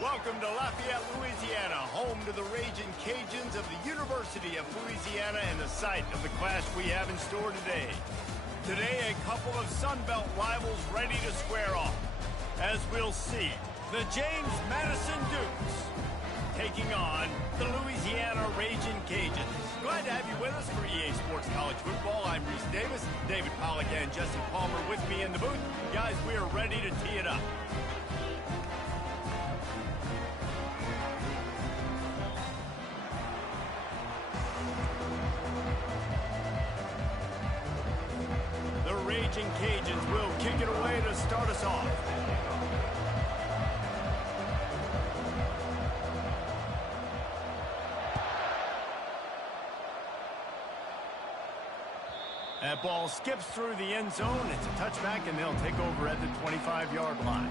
Welcome to Lafayette, Louisiana, home to the Raging Cajuns of the University of Louisiana and the site of the clash we have in store today. Today, a couple of Sun Belt rivals ready to square off. As we'll see, the James Madison Dukes taking on the Louisiana Raging Cajuns. Glad to have you with us for EA Sports College Football. I'm Reese Davis, David Pollack and Jesse Palmer with me in the booth. Guys, we are ready to tee it up. The Raging Cajuns will kick it away to start us off. That ball skips through the end zone. It's a touchback, and they'll take over at the 25-yard line.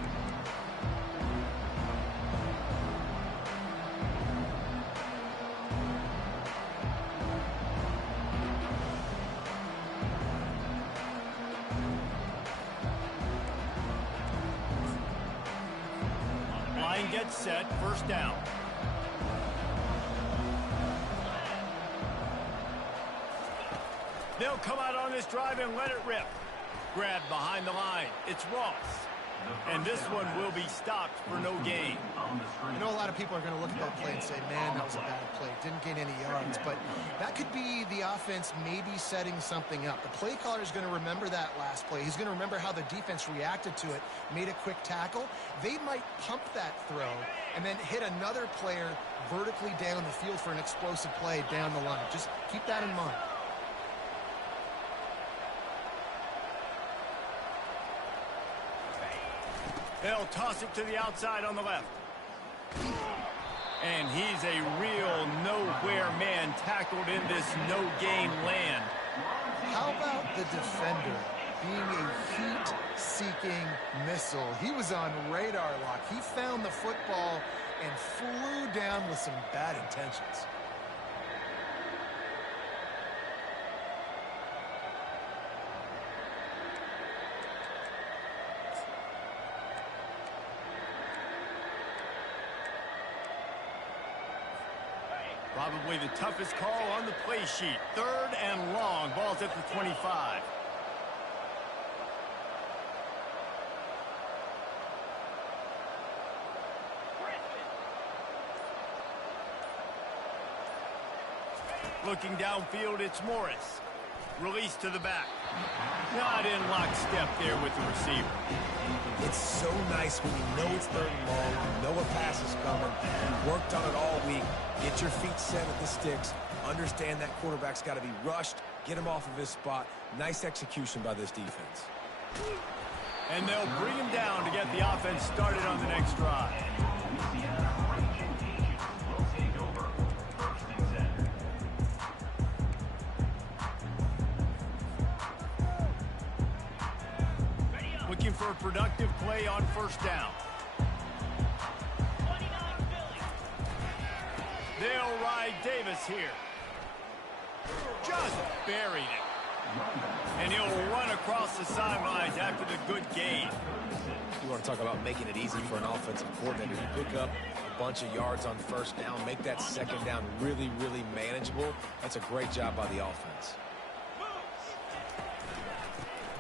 Line gets set, first down. They'll come out on this drive and let it rip. Grabbed behind the line. It's Ross. And this one will be stopped for no gain. I know a lot of people are going to look at that play and say, man, that was a bad play. Didn't gain any yards. But that could be the offense maybe setting something up. The play caller is going to remember that last play. He's going to remember how the defense reacted to it, made a quick tackle. They might pump that throw and then hit another player vertically down the field for an explosive play down the line. Just keep that in mind. They'll toss it to the outside on the left. And he's a real nowhere man tackled in this no-gain land. How about the defender being a heat-seeking missile? He was on radar lock. He found the football and flew down with some bad intentions. Probably the toughest call on the play sheet. Third and long. Ball's at the 25. Looking downfield, it's Morris. Release to the back. Not in lockstep there with the receiver. It's so nice when you know it's third and long, you know a pass is coming, you worked on it all week, get your feet set at the sticks, understand that quarterback's got to be rushed, get him off of his spot. Nice execution by this defense. And they'll bring him down to get the offense started on the next drive. Looking for a productive play on first down. They'll ride Davis here. Just buried it. And he'll run across the sidelines after the good gain. You want to talk about making it easy for an offensive coordinator to pick up a bunch of yards on first down, make that second down really, really manageable. That's a great job by the offense.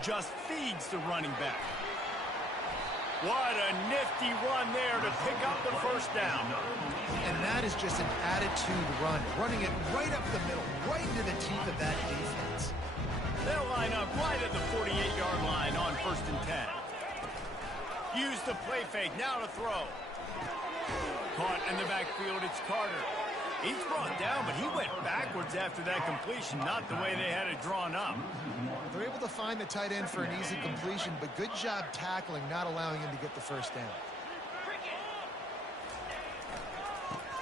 Just feeds the running back. What a nifty run there to pick up the first down. And that is just an attitude run, running it right up the middle, right into the teeth of that defense. They'll line up right at the 48-yard line on first and 10. Use the play fake, now to throw. Caught in the backfield, it's Carter. He's brought down, but he went backwards after that completion, not the way they had it drawn up. They're able to find the tight end for an easy completion, but good job tackling, not allowing him to get the first down.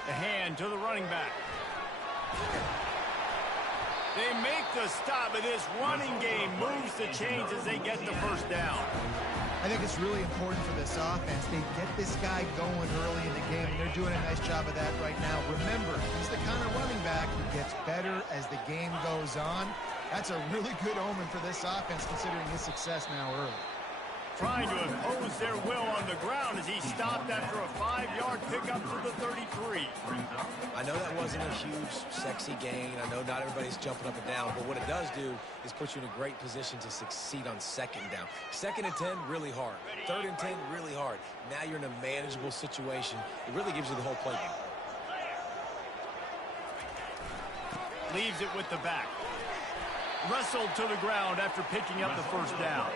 The hand to the running back. They make the stop, but this running game moves the chains as they get the first down. I think it's really important for this offense. They get this guy going early in the game, and they're doing a nice job of that right now. Remember, he's the kind of running back who gets better as the game goes on. That's a really good omen for this offense, considering his success now early. trying to impose their will on the ground as he stopped after a 5-yard pickup to the 33. I know that wasn't a huge, sexy gain. I know not everybody's jumping up and down, but what it does do is put you in a great position to succeed on 2nd down. 2nd and 10, really hard. 3rd and 10, really hard. Now you're in a manageable situation. It really gives you the whole playbook. Leaves it with the back. Wrestled to the ground after picking up the 1st down.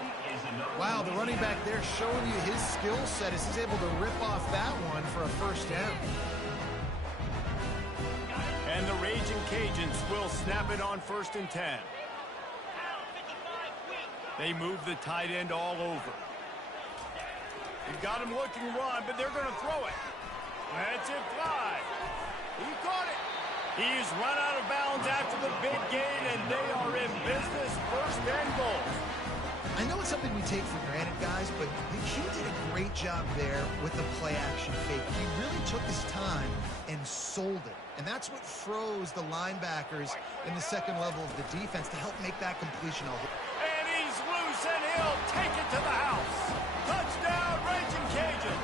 Wow, the running back there showing you his skill set as he's able to rip off that one for a 1st down. And the Raging Cajuns will snap it on 1st and 10. They move the tight end all over. They've got him looking run, but they're going to throw it. That's it fly. He caught it. He's run out of bounds after the big gain, and they are in business. 1st and goal. I know it's something we take for granted, guys, but he did a great job there with the play-action fake. He really took his time and sold it. And that's what froze the linebackers in the 2nd level of the defense to help make that completion. And he's loose, and he'll take it to the house. Touchdown, Raging Cajun.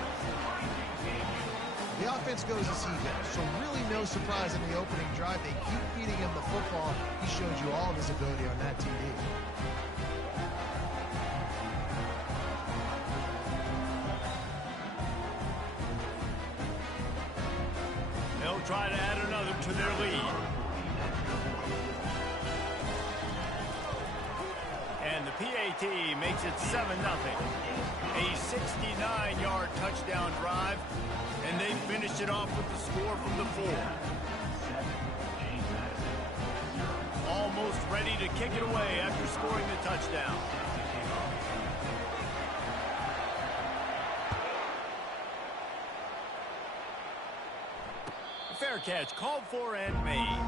The offense goes as he goes, so really no surprise in the opening drive. They keep feeding him the football. He showed you all of his ability on that TD. They'll try to add another to their lead. And the PAT makes it 7-0. A 69-yard touchdown drive. And they finished it off with the score from the 4. Almost ready to kick it away after scoring the touchdown. Fair catch called for and made.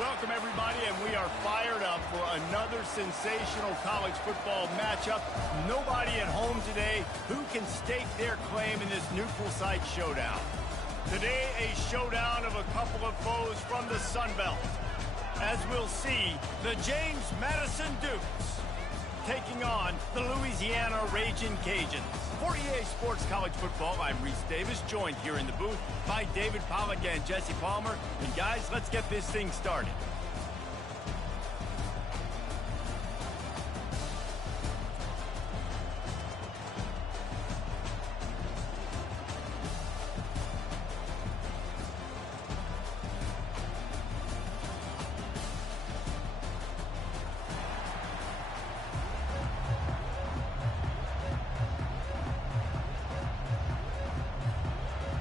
Welcome, everybody, and we are fired up for another sensational college football matchup. Nobody at home today who can stake their claim in this neutral site showdown. Today, a showdown of a couple of foes from the Sun Belt. As we'll see, the James Madison Dukes taking on the Louisiana Ragin' Cajuns. For EA Sports College Football, I'm Reese Davis, joined here in the booth by David Pollack and Jesse Palmer. And guys, let's get this thing started.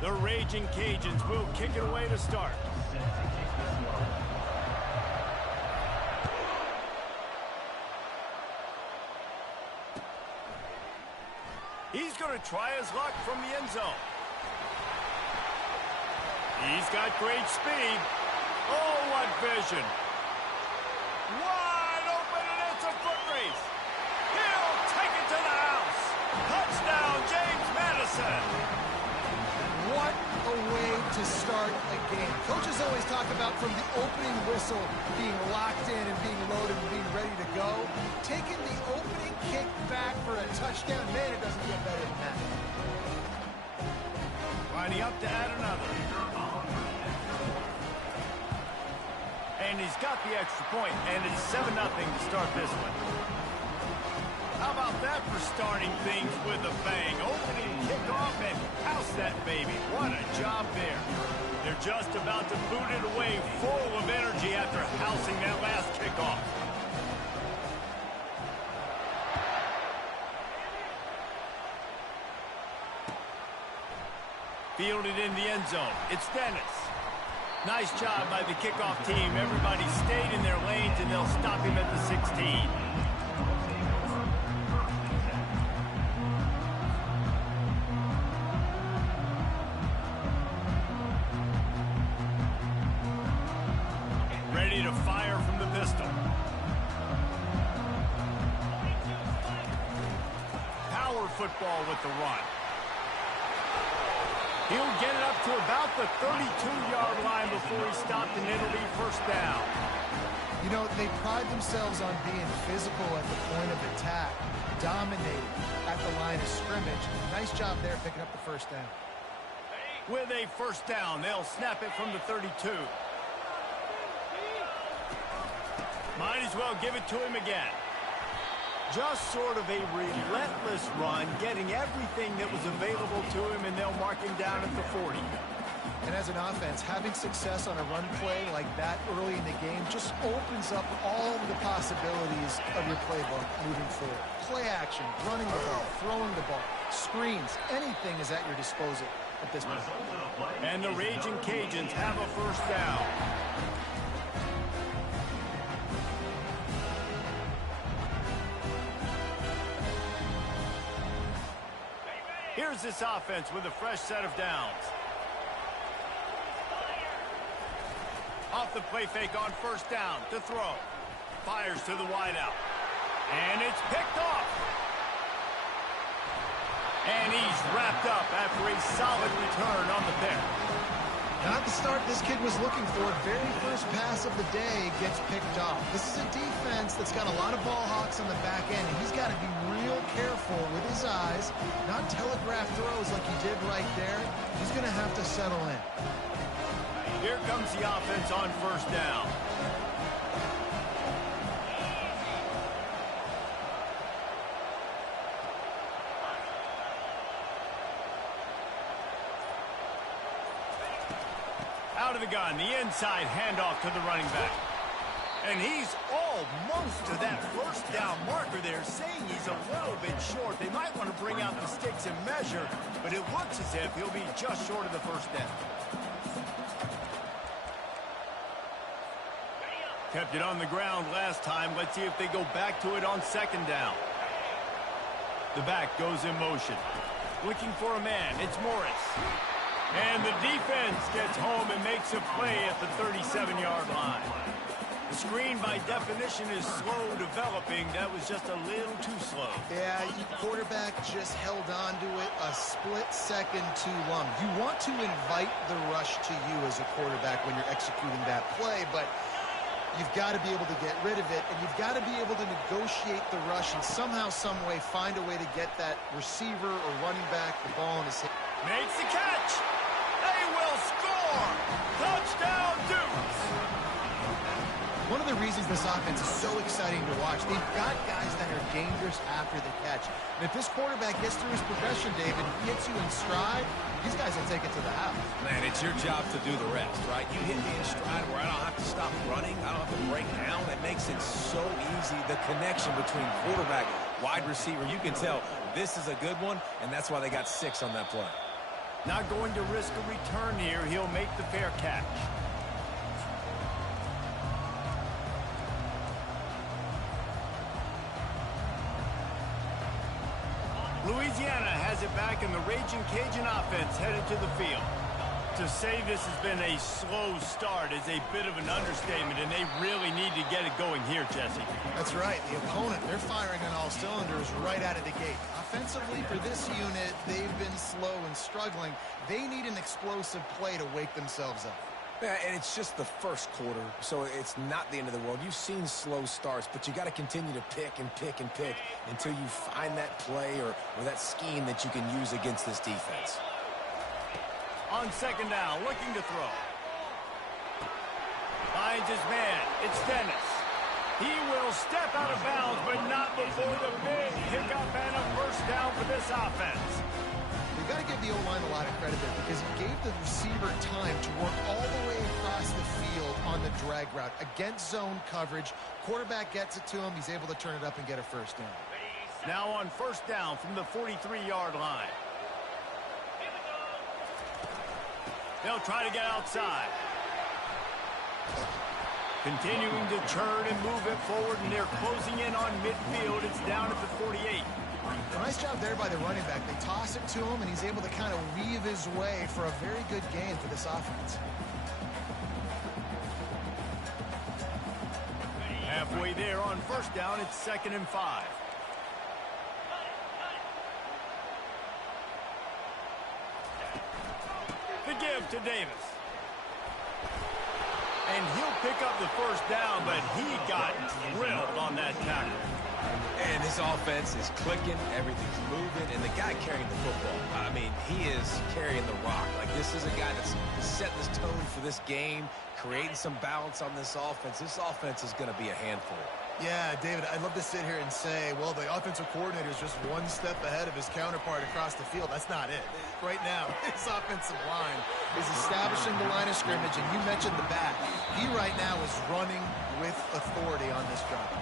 The Ragin' Cajuns will kick it away to start. He's going to try his luck from the end zone. He's got great speed. Oh, what vision. Wide open, and it's a foot race. He'll take it to the house. Touchdown, James Madison. What a way to start a game. Coaches always talk about from the opening whistle being locked in and being loaded and being ready to go. Taking the opening kick back for a touchdown, man, it doesn't get better than that. Lining up to add another. And he's got the extra point, and it's 7-0 to start this one. How about that for starting things with a bang? Opening kickoff and house that baby. What a job there. They're just about to boot it away full of energy after housing that last kickoff. Fielded in the end zone. It's Dennis. Nice job by the kickoff team. Everybody stayed in their lanes, and they'll stop him at the 16. Ready to fire from the pistol. Power football with the run. He'll get it up to about the 32-yard line before he's stopped, and it'll be first down. You know, they pride themselves on being physical at the point of attack, dominating at the line of scrimmage. Nice job there picking up the first down. With a first down, they'll snap it from the 32. Might as well give it to him again. Just sort of a relentless run, getting everything that was available to him, and they'll mark him down at the 40. And as an offense, having success on a run play like that early in the game just opens up all the possibilities of your playbook moving forward. Play action, running the ball, throwing the ball, screens, anything is at your disposal at this point. And the Ragin' Cajuns have a first down. Here's this offense with a fresh set of downs. Off the play fake on first down to throw. Fires to the wideout. And it's picked off. And he's wrapped up after a solid return on the pick. Not the start this kid was looking for. Very first pass of the day gets picked off. This is a defense that's got a lot of ball hawks on the back end, and he's got to be real careful with his eyes, not telegraph throws like he did right there. He's going to have to settle in. Here comes the offense on first down. Out of the gun, the inside handoff to the running back. And he's almost to that first down marker there, saying he's a little bit short. They might want to bring out the sticks and measure, but it looks as if he'll be just short of the first down. Kept it on the ground last time. Let's see if they go back to it on second down. The back goes in motion. Looking for a man. It's Morris. And the defense gets home and makes a play at the 37-yard line. The screen, by definition, is slow developing. That was just a little too slow. Yeah, quarterback just held on to it a split second too long. You want to invite the rush to you as a quarterback when you're executing that play, but you've got to be able to get rid of it, and you've got to be able to negotiate the rush and somehow, some way, find a way to get that receiver or running back the ball in his hand. Makes the catch. They will score. Touchdown, Dukes. One of the reasons this offense is so exciting to watch, they've got guys that are dangerous after the catch. And if this quarterback gets through his progression, David, hits you in stride, these guys will take it to the house. Man, it's your job to do the rest, right? You hit me in stride where I don't have to stop running. I don't have to break down. It makes it so easy. The connection between quarterback, wide receiver, you can tell this is a good one, and that's why they got 6 on that play. Not going to risk a return here. He'll make the fair catch. Louisiana has it back, and the Raging Cajun offense headed to the field. To say this has been a slow start is a bit of an understatement, and they really need to get it going here, Jesse. That's right. The opponent, they're firing on all cylinders right out of the gate. Offensively, for this unit, they've been slow and struggling. They need an explosive play to wake themselves up. Yeah, and it's just the first quarter, so it's not the end of the world. You've seen slow starts, but you got to continue to pick and pick and pick until you find that play or that scheme that you can use against this defense. On second down, looking to throw. Finds his man. It's Dennis. He will step out of bounds, but not before the big pickup and a first down for this offense. You've got to give the O-line a lot of credit there because he gave the receiver time to work all the way across the field on the drag route. Against zone coverage, quarterback gets it to him. He's able to turn it up and get a first down. Now on first down from the 43-yard line. They'll try to get outside. Continuing to churn and move it forward, and they're closing in on midfield. It's down at the 48. Nice job there by the running back. They toss it to him, and he's able to kind of weave his way for a very good game for this offense. Halfway there on first down, it's 2nd and 5. The give to Davis. And he'll pick up the first down, but he got drilled on that tackle. And this offense is clicking, everything's moving, and the guy carrying the football, I mean, he is carrying the rock. Like, this is a guy that's setting this tone for this game, creating some balance on this offense. This offense is going to be a handful. Yeah, David, I'd love to sit here and say, well, the offensive coordinator is just one step ahead of his counterpart across the field. That's not it. Right now, his offensive line is establishing the line of scrimmage, and you mentioned the back. He right now is running with authority on this drive.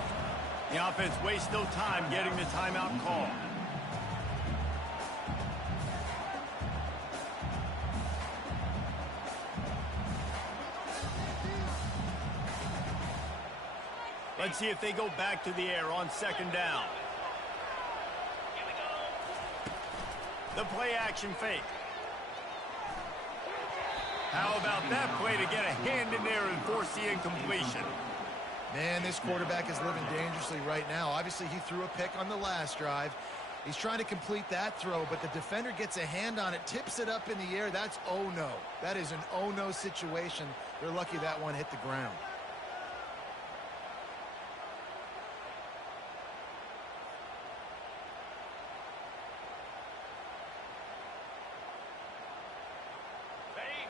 The offense wastes no time getting the timeout call. Let's see if they go back to the air on second down. The play action fake. How about that play to get a hand in there and force the incompletion? Man, this quarterback is living dangerously right now. Obviously, he threw a pick on the last drive. He's trying to complete that throw, but the defender gets a hand on it, tips it up in the air. That's oh-no. That is an oh-no situation. They're lucky that one hit the ground.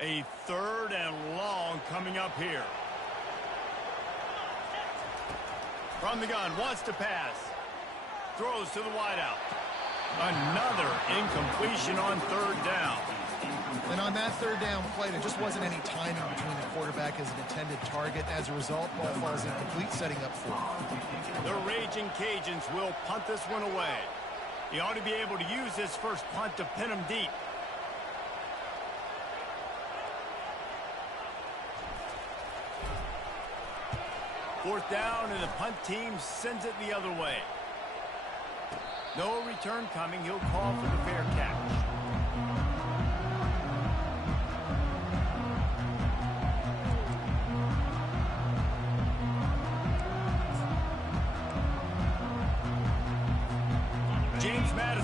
A 3rd and long coming up here. From the gun, wants to pass. Throws to the wideout. Another incompletion on 3rd down. And on that 3rd down play, there just wasn't any timing between the quarterback as an intended target. As a result, ball falls incomplete, setting up 4th. The Raging Cajuns will punt this one away. He ought to be able to use this first punt to pin him deep. Fourth down, and the punt team sends it the other way. No return coming. He'll call for the fair catch.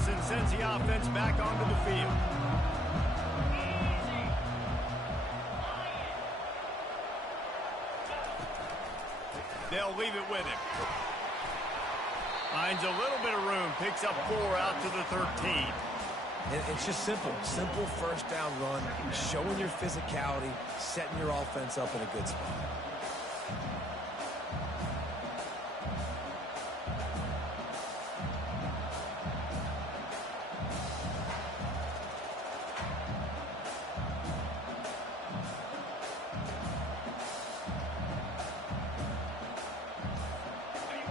and sends the offense back onto the field. They'll leave it with him. Finds a little bit of room. Picks up 4 out to the 13. And it's just simple. Simple first down run. Showing your physicality. Setting your offense up in a good spot.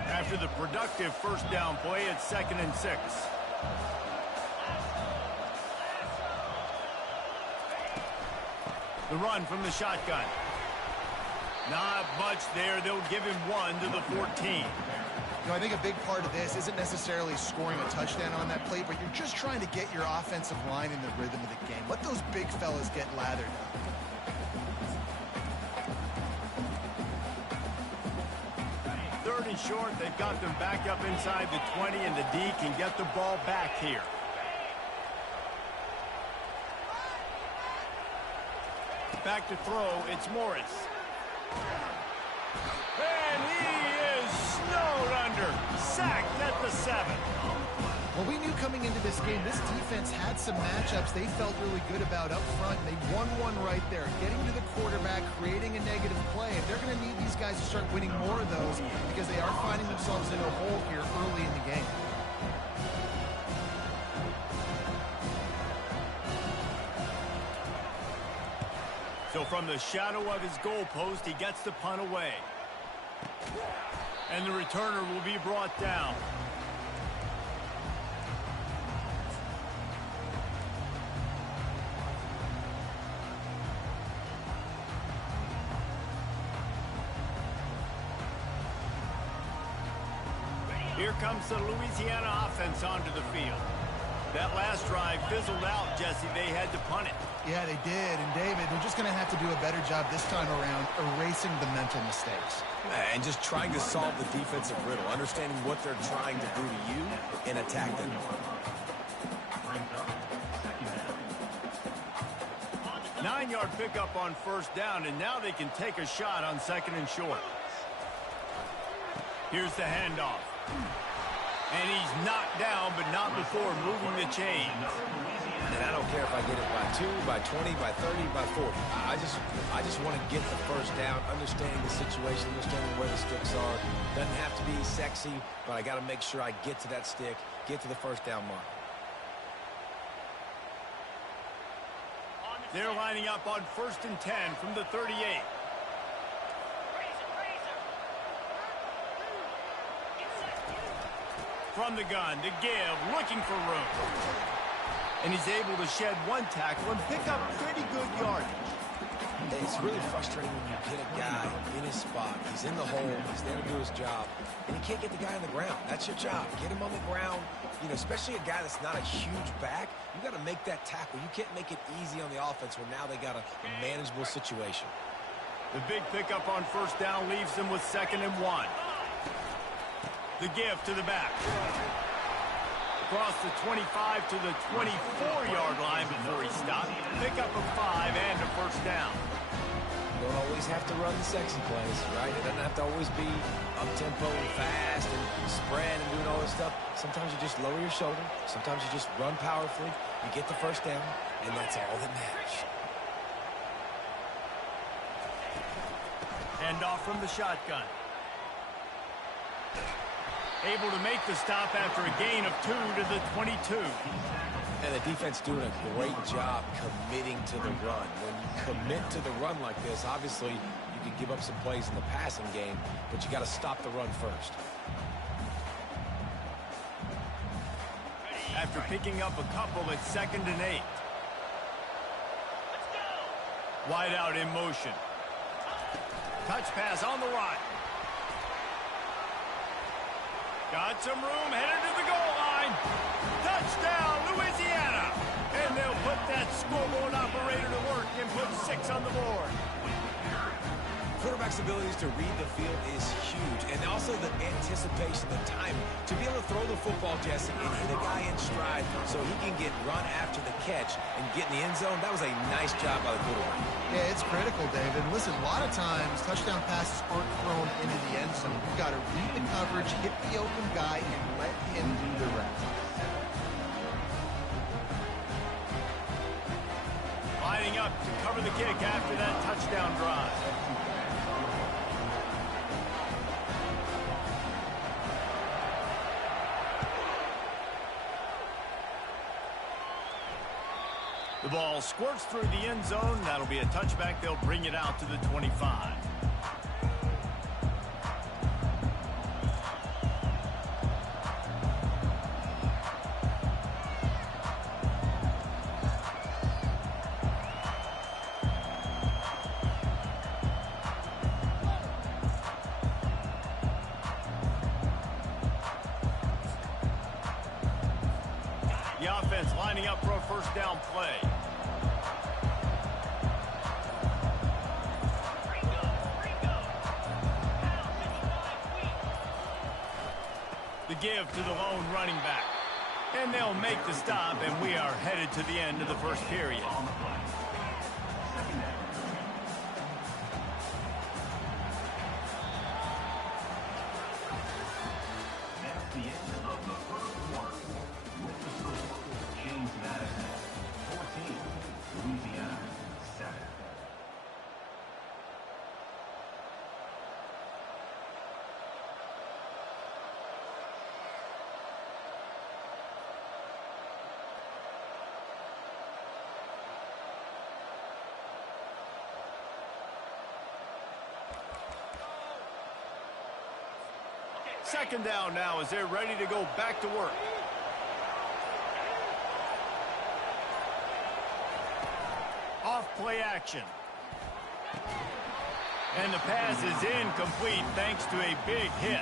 After the productive first down play, it's 2nd and 6. The run from the shotgun. Not much there. They'll give him 1 to the 14. You know, I think a big part of this isn't necessarily scoring a touchdown on that play, but you're just trying to get your offensive line in the rhythm of the game. Let those big fellas get lathered up. Third and short, they've got them back up inside the 20, and the D can get the ball back here. Back to throw, it's Morris. And he is snowed under. Sacked at the 7. Well, we knew coming into this game, this defense had some matchups they felt really good about up front. They won one right there, getting to the quarterback, creating a negative play. And they're going to need these guys to start winning more of those because they are finding themselves in a hole here early in the game. So from the shadow of his goalpost, he gets the punt away. And the returner will be brought down. Here comes the Louisiana offense onto the field. That last drive fizzled out, Jesse. They had to punt it. Yeah, they did. And, David, they're just going to have to do a better job this time around erasing the mental mistakes. And just trying to solve the defensive riddle, understanding what they're trying to do to you and attack them. Nine-yard pickup on first down, and now they can take a shot on 2nd and short. Here's the handoff. And he's knocked down, but not before moving the chains. And I don't care if I get it by 2, by 20, by 30, by 40. I just want to get the first down, understanding the situation, understanding where the sticks are. Doesn't have to be sexy, but I got to make sure I get to that stick, get to the first down mark. They're lining up on 1st and 10 from the 38. From the gun to give, looking for room. And he's able to shed 1 tackle and pick up pretty good yardage. It's really frustrating when you get a guy in his spot. He's in the hole. He's there to do his job. And you can't get the guy on the ground. That's your job. Get him on the ground. You know, especially a guy that's not a huge back. You got to make that tackle. You can't make it easy on the offense where now they got a manageable situation. The big pickup on first down leaves them with 2nd and 1. The give to the back. Across the 25 to the 24-yard line before he stopped. Pick up a 5 and a first down. You don't always have to run the sexy plays, right? It doesn't have to always be up-tempo and fast and spread and doing all this stuff. Sometimes you just lower your shoulder. Sometimes you just run powerfully. You get the first down, and that's all that matters. Hand off from the shotgun. Able to make the stop after a gain of 2 to the 22. And the defense doing a great job committing to the run. When you commit to the run like this, obviously you can give up some plays in the passing game, but you got to stop the run first. After picking up a couple, it's 2nd and 8. Wide out in motion. Touch pass on the run. Got some room, headed to the goal line. Touchdown, Louisiana. And they'll put that scoreboard operator to work and put 6 on the board. quarterback's abilities to read the field is huge, and also the anticipation, the time to be able to throw the football, Jesse, and hit a guy in stride so he can get run after the catch and get in the end zone. That was a nice job by the quarterback. Yeah, it's critical, David. Listen, a lot of times touchdown passes aren't thrown into the end zone. You've got to read the coverage, hit the open guy, and let him do the rest. Lining up to cover the kick after that touchdown drive. The ball squirts through the end zone. That'll be a touchback. They'll bring it out to the 25. The offense lining up for a first down play. The give to the lone running back. And they'll make the stop, and we are headed to the end of the first period. Second down now as they're ready to go back to work. Off play action. And the pass is incomplete thanks to a big hit.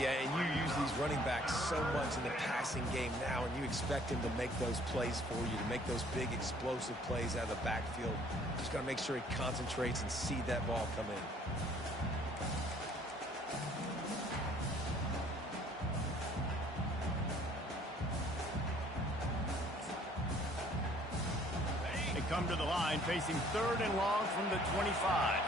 Yeah, and you use these running backs so much in the passing game now, and you expect him to make those plays for you, to make those big explosive plays out of the backfield. Just got to make sure he concentrates and see that ball come in. Come to the line, facing third and long from the 25.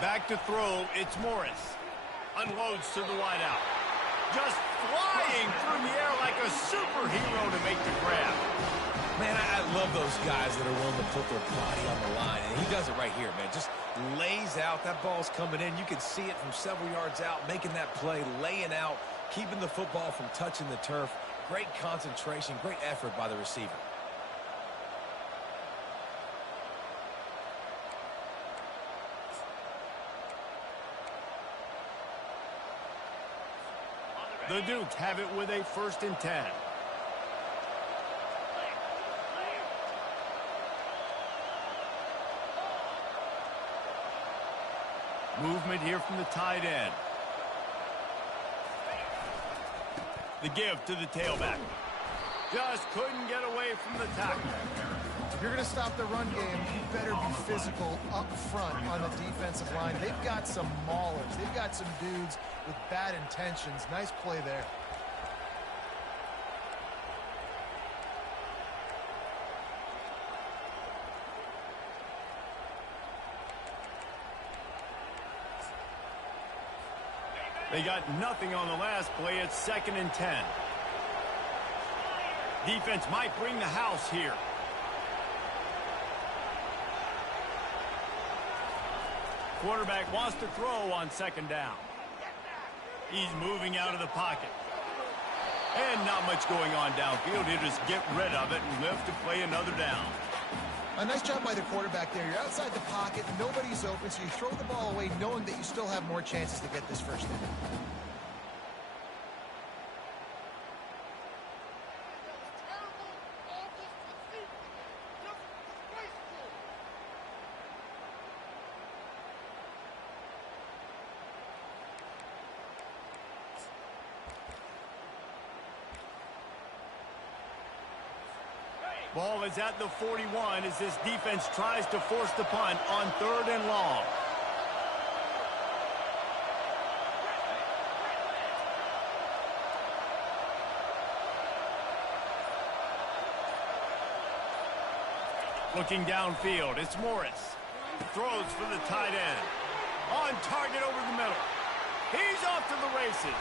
Back to throw, it's Morris. Unloads to the wideout. Just flying through the air like a superhero to make the grab. Man, I love those guys that are willing to put their body on the line, and he does it right here, man. Just lays out. That ball's coming in. You can see it from several yards out, making that play, laying out, keeping the football from touching the turf. Great concentration, great effort by the receiver. The Dukes have it with a 1st and 10. Movement here from the tight end. The give to the tailback. Just couldn't get away from the tackle. If you're going to stop the run game, you better be physical up front on the defensive line. They've got some maulers. They've got some dudes with bad intentions. Nice play there. They got nothing on the last play. It's 2nd and 10. Defense might bring the house here. Quarterback wants to throw on 2nd down. He's moving out of the pocket. And not much going on downfield. He'll just get rid of it and live to play another down. A nice job by the quarterback there. You're outside the pocket, nobody's open, so you throw the ball away knowing that you still have more chances to get this first down. Ball is at the 41 as this defense tries to force the punt on 3rd and long. Looking downfield, it's Morris. Throws for the tight end. On target over the middle. He's off to the races.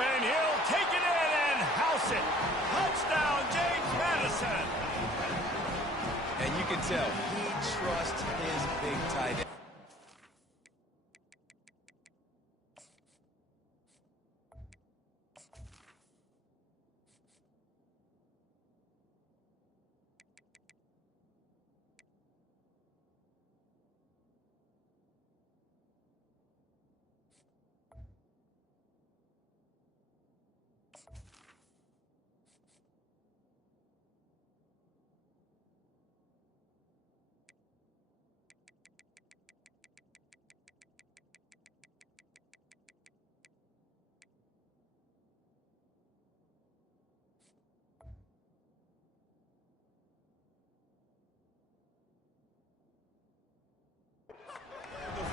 And he'll take it in and house it. Touchdown, James Madison. And you can tell he trusts his big tight end.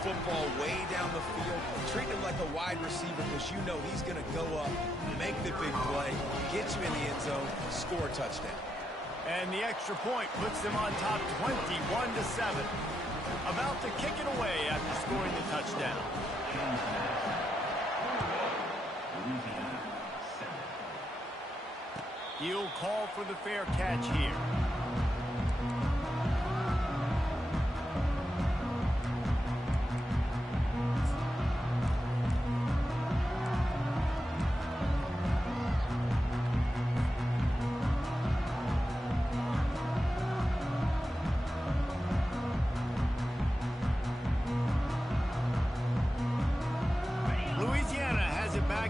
Football way down the field. Treat him like a wide receiver because you know he's going to go up, make the big play, get you in the end zone, score a touchdown. And the extra point puts them on top 21-7. About to kick it away after scoring the touchdown. He'll call for the fair catch here.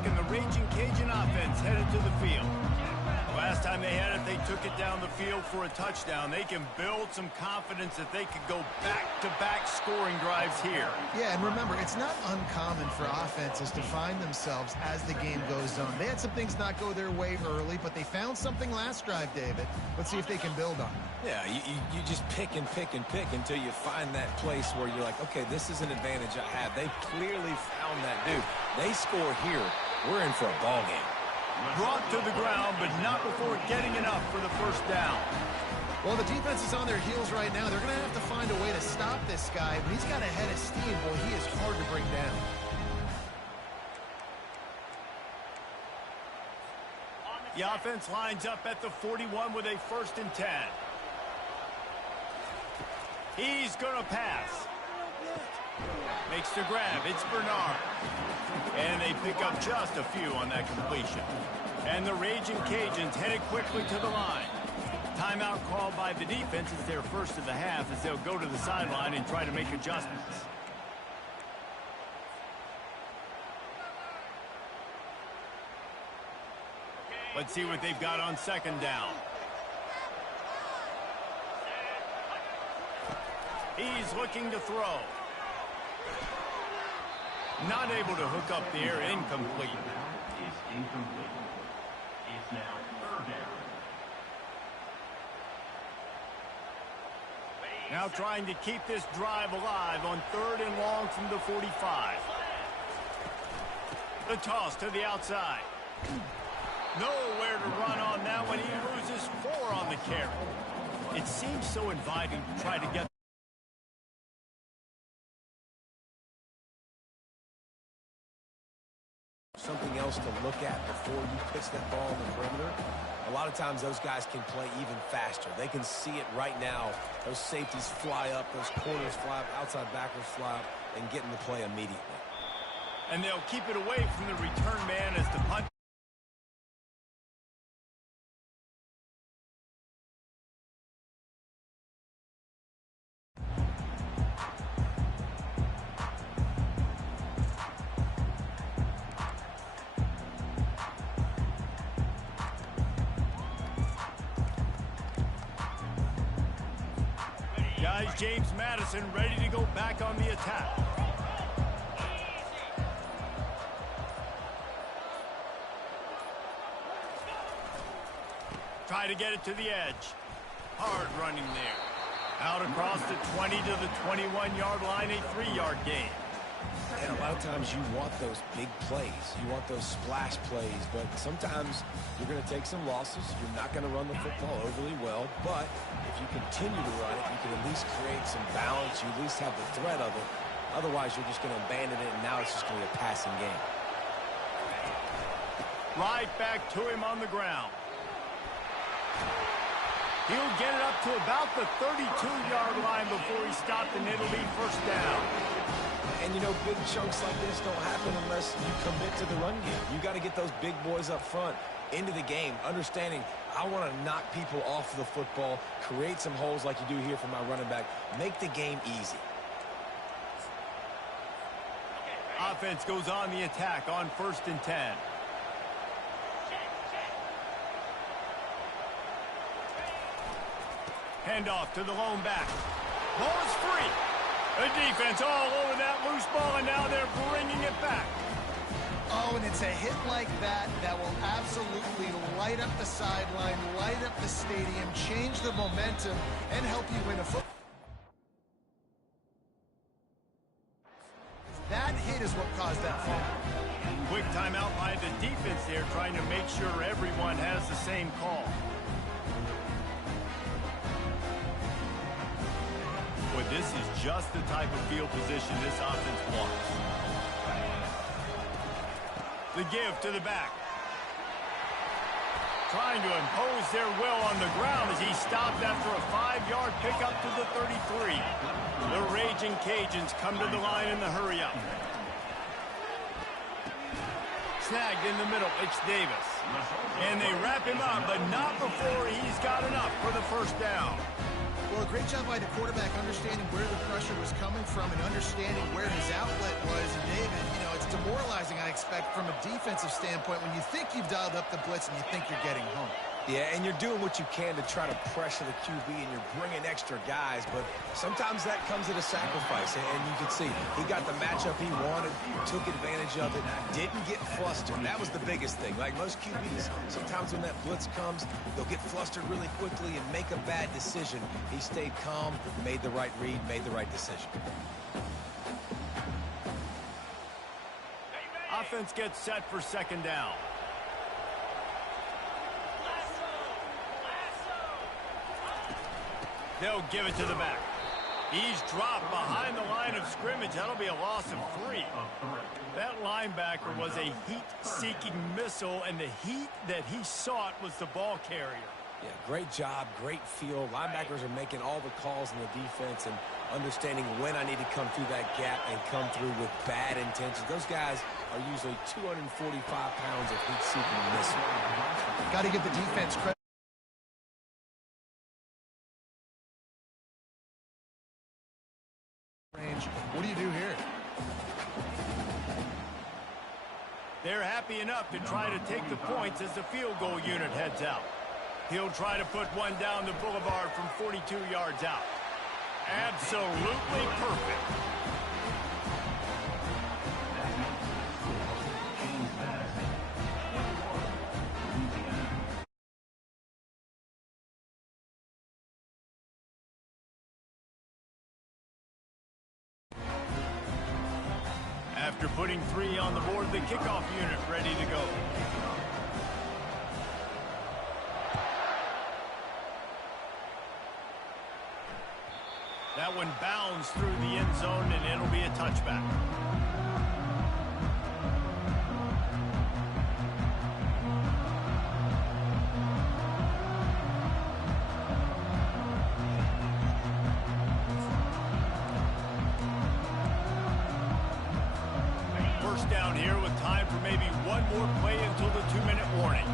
And the Raging Cajun offense headed to the field. The last time they had it, they took it down the field for a touchdown. They can build some confidence that they could go back-to-back scoring drives here. Yeah, and remember, it's not uncommon for offenses to find themselves as the game goes on. They had some things not go their way early, but they found something last drive, David. Let's see if they can build on it. Yeah, you just pick and pick and pick until you find that place where you're like, okay, this is an advantage I have. They clearly found that dude. They score here. We're in for a ball game. Brought to the ground, but not before getting enough for the first down. Well, the defense is on their heels right now. They're going to have to find a way to stop this guy, but he's got a head of steam. Well, he is hard to bring down. The offense lines up at the 41 with a 1st and 10. He's going to pass. Makes the grab. It's Bernard. And they pick up just a few on that completion. And the Raging Cajuns headed quickly to the line. Timeout called by the defense is their first of the half as they'll go to the sideline and try to make adjustments. Let's see what they've got on 2nd down. He's looking to throw. Not able to hook up the air, incomplete. It's now 3rd down. Now trying to keep this drive alive on 3rd and long from the 45. The toss to the outside. Nowhere to run on that when he loses 4 on the carry. It seems so inviting to try to get something else to look at before you pitch that ball on the perimeter. A lot of times those guys can play even faster. They can see it right now. Those safeties fly up, those corners fly up, outside backers fly up, and get in the play immediately. And they'll keep it away from the return man as the punt. Guys, James Madison ready to go back on the attack. Try to get it to the edge. hard running there. Out across the 20 to the 21-yard line, a 3-yard gain. And a lot of times you want those big plays. You want those splash plays, but sometimes you're going to take some losses. You're not going to run the football overly well, but if you continue to run it, you can at least create some balance. You at least have the threat of it. Otherwise, you're just going to abandon it, and now it's just going to be a passing game. Right back to him on the ground. He'll get it up to about the 32-yard line before he stopped, and it'll be first down. And, you know, big chunks like this don't happen unless you commit to the run game. You got to get those big boys up front into the game, understanding I want to knock people off the football, create some holes like you do here for my running back, make the game easy. Offense goes on the attack on 1st and 10. Handoff to the lone back. Ball is free. The defense all over that loose ball, and now they're bringing it back. Oh, and it's a hit like that that will absolutely light up the sideline, light up the stadium, change the momentum, and help you win a football. That hit is what caused that fumble. Quick timeout by the defense there, trying to make sure everyone has the same call. But this is just the type of field position this offense wants. The give to the back. Trying to impose their will on the ground as he stopped after a 5-yard pickup to the 33. The Raging Cajuns come to the line in the hurry-up. Snagged in the middle, it's Davis. And they wrap him up, but not before he's got enough for the first down. Well, a great job by the quarterback understanding where the pressure was coming from and understanding where his outlet was. And David, you know, it's demoralizing, I expect, from a defensive standpoint when you think you've dialed up the blitz and you think you're getting home. Yeah, and you're doing what you can to try to pressure the QB, and you're bringing extra guys, but sometimes that comes at a sacrifice, and you can see he got the matchup he wanted, took advantage of it, didn't get flustered. That was the biggest thing. Like most QBs, sometimes when that blitz comes, they'll get flustered really quickly and make a bad decision. He stayed calm, made the right read, made the right decision. Offense gets set for 2nd down. They'll give it to the back. He's dropped behind the line of scrimmage. That'll be a loss of 3. That linebacker was a heat-seeking missile, and the heat that he sought was the ball carrier. Yeah, great job, great feel. Linebackers are making all the calls in the defense and understanding when I need to come through that gap and come through with bad intentions. Those guys are usually 245 pounds of heat-seeking missile. Got to give the defense credit. What do you do here? They're happy enough to try to take the points as the field goal unit heads out. He'll try to put one down the boulevard from 42 yards out. Absolutely perfect. After putting 3 on the board, the kickoff unit ready to go. That one bounds through the end zone, and it'll be a touchback. First down here with time for maybe one more play until the 2-minute warning.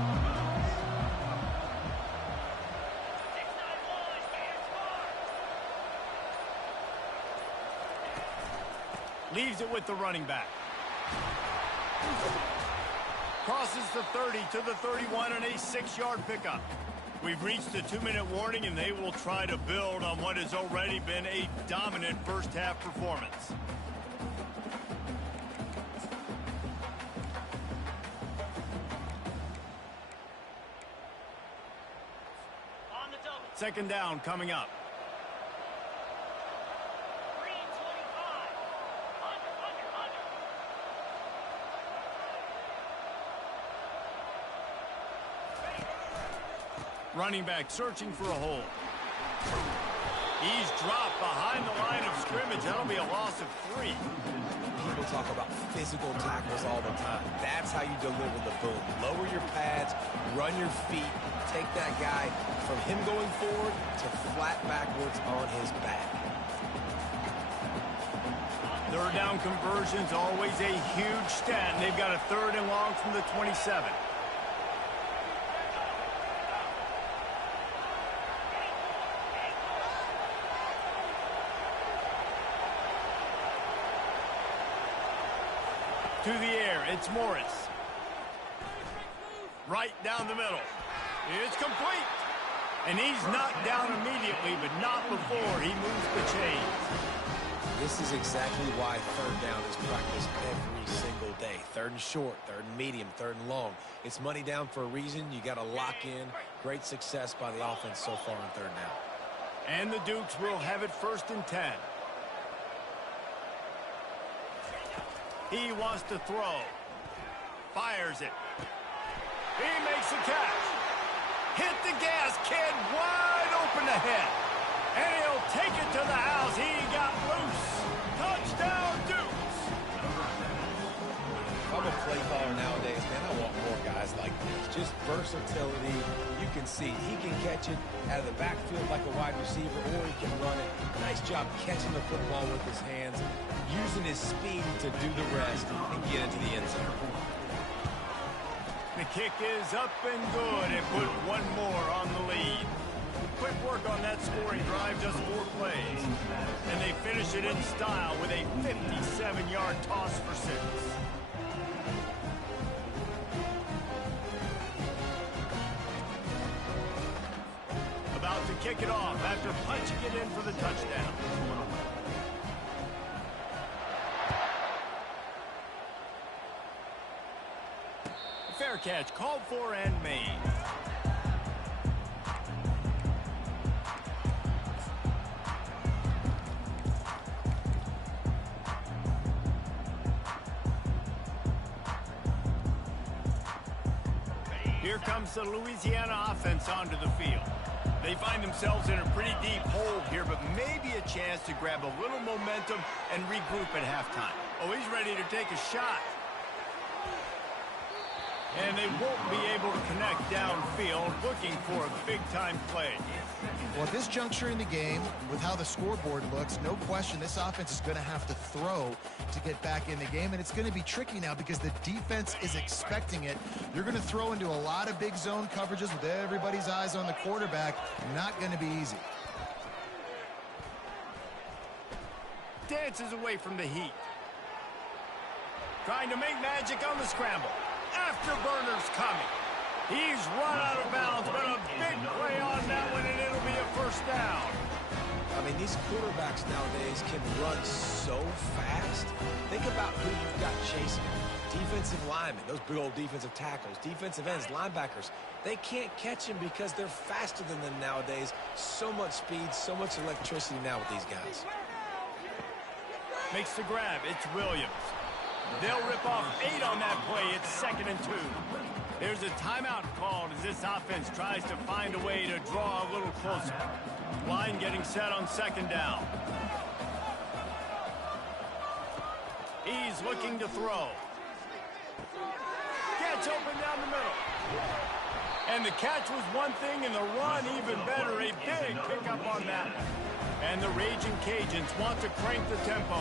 Leaves it with the running back. Crosses the 30 to the 31 and a 6-yard pickup. We've reached the 2-minute warning, and they will try to build on what has already been a dominant first-half performance. Second down coming up. Running back searching for a hole. He's dropped behind the line of scrimmage. That'll be a loss of 3. People talk about physical tackles all the time. That's how you deliver the boom. Lower your pads, run your feet, take that guy from him going forward to flat backwards on his back. Third down conversion's always a huge stat, and they've got a 3rd and long from the 27. To the air, it's Morris. Right down the middle. It's complete. And he's knocked down immediately, but not before he moves the chains. This is exactly why third down is practiced every single day. 3rd and short, 3rd and medium, 3rd and long. It's money down for a reason. You got to lock in. Great success by the offense so far on 3rd down. And the Dukes will have it 1st and 10. He wants to throw. Fires it. He makes the catch. Hit the gas, kid. Wide open ahead. And he'll take it to the house. He got loose. Touchdown, Dukes. If I'm a play caller nowadays, man, I want more guys like this. Just versatility. You can see he can catch it out of the backfield like a wide receiver, or he can run it. Nice job catching the football with his hands, using his speed to do the rest and get into the end zone. The kick is up and good, and put one more on the lead. Quick work on that scoring drive, just 4 plays. And they finish it in style with a 57-yard toss for 6. About to kick it off after punching it in for the touchdown. Fair catch called for and made. Here comes the Louisiana offense onto the field. They find themselves in a pretty deep hole here, but maybe a chance to grab a little momentum and regroup at halftime. Oh, he's ready to take a shot. And they won't be able to connect downfield, looking for a big-time play. Well, at this juncture in the game, with how the scoreboard looks, no question this offense is going to have to throw to get back in the game, and it's going to be tricky now because the defense is expecting it. You're going to throw into a lot of big zone coverages with everybody's eyes on the quarterback. Not going to be easy. Dances away from the heat. Trying to make magic on the scramble. Afterburner's coming. He's run out of bounds, but a big play on that one, and it'll be a 1st down. I mean, these quarterbacks nowadays can run so fast. Think about who you've got chasing them. Defensive linemen, those big old defensive tackles, defensive ends, linebackers. They can't catch them because they're faster than them nowadays. So much speed, so much electricity now with these guys. Makes the grab. It's Williams. They'll rip off 8 on that play. It's 2nd and 2. There's a timeout called as this offense tries to find a way to draw a little closer. Line getting set on 2nd down. He's looking to throw. Gets open down the middle. And the catch was one thing, and the run even better. A big pickup on that one. And the Raging Cajuns want to crank the tempo.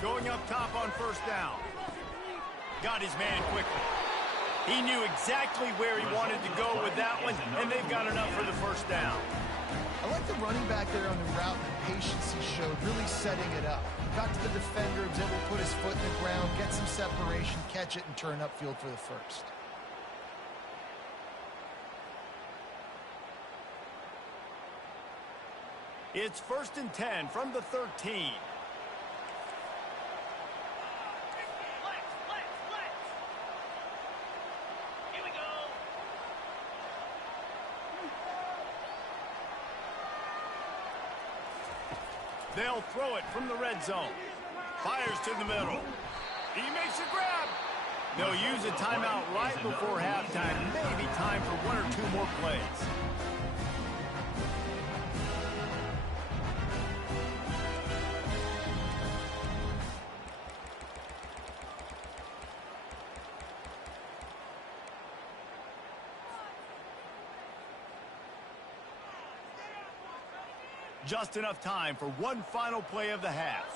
Going up top on 1st down. Got his man quickly. He knew exactly where he wanted to go with that one, and they've got enough for the 1st down. I like the running back there on the route and the patience he showed, really setting it up. Got to the defender, was able to put his foot in the ground, get some separation, catch it, and turn upfield for the 1st. It's 1st and 10 from the 13. They'll throw it from the red zone. Fires to the middle. He makes a grab. They'll use a timeout right before halftime. Maybe time for one or two more plays. Just enough time for one final play of the half.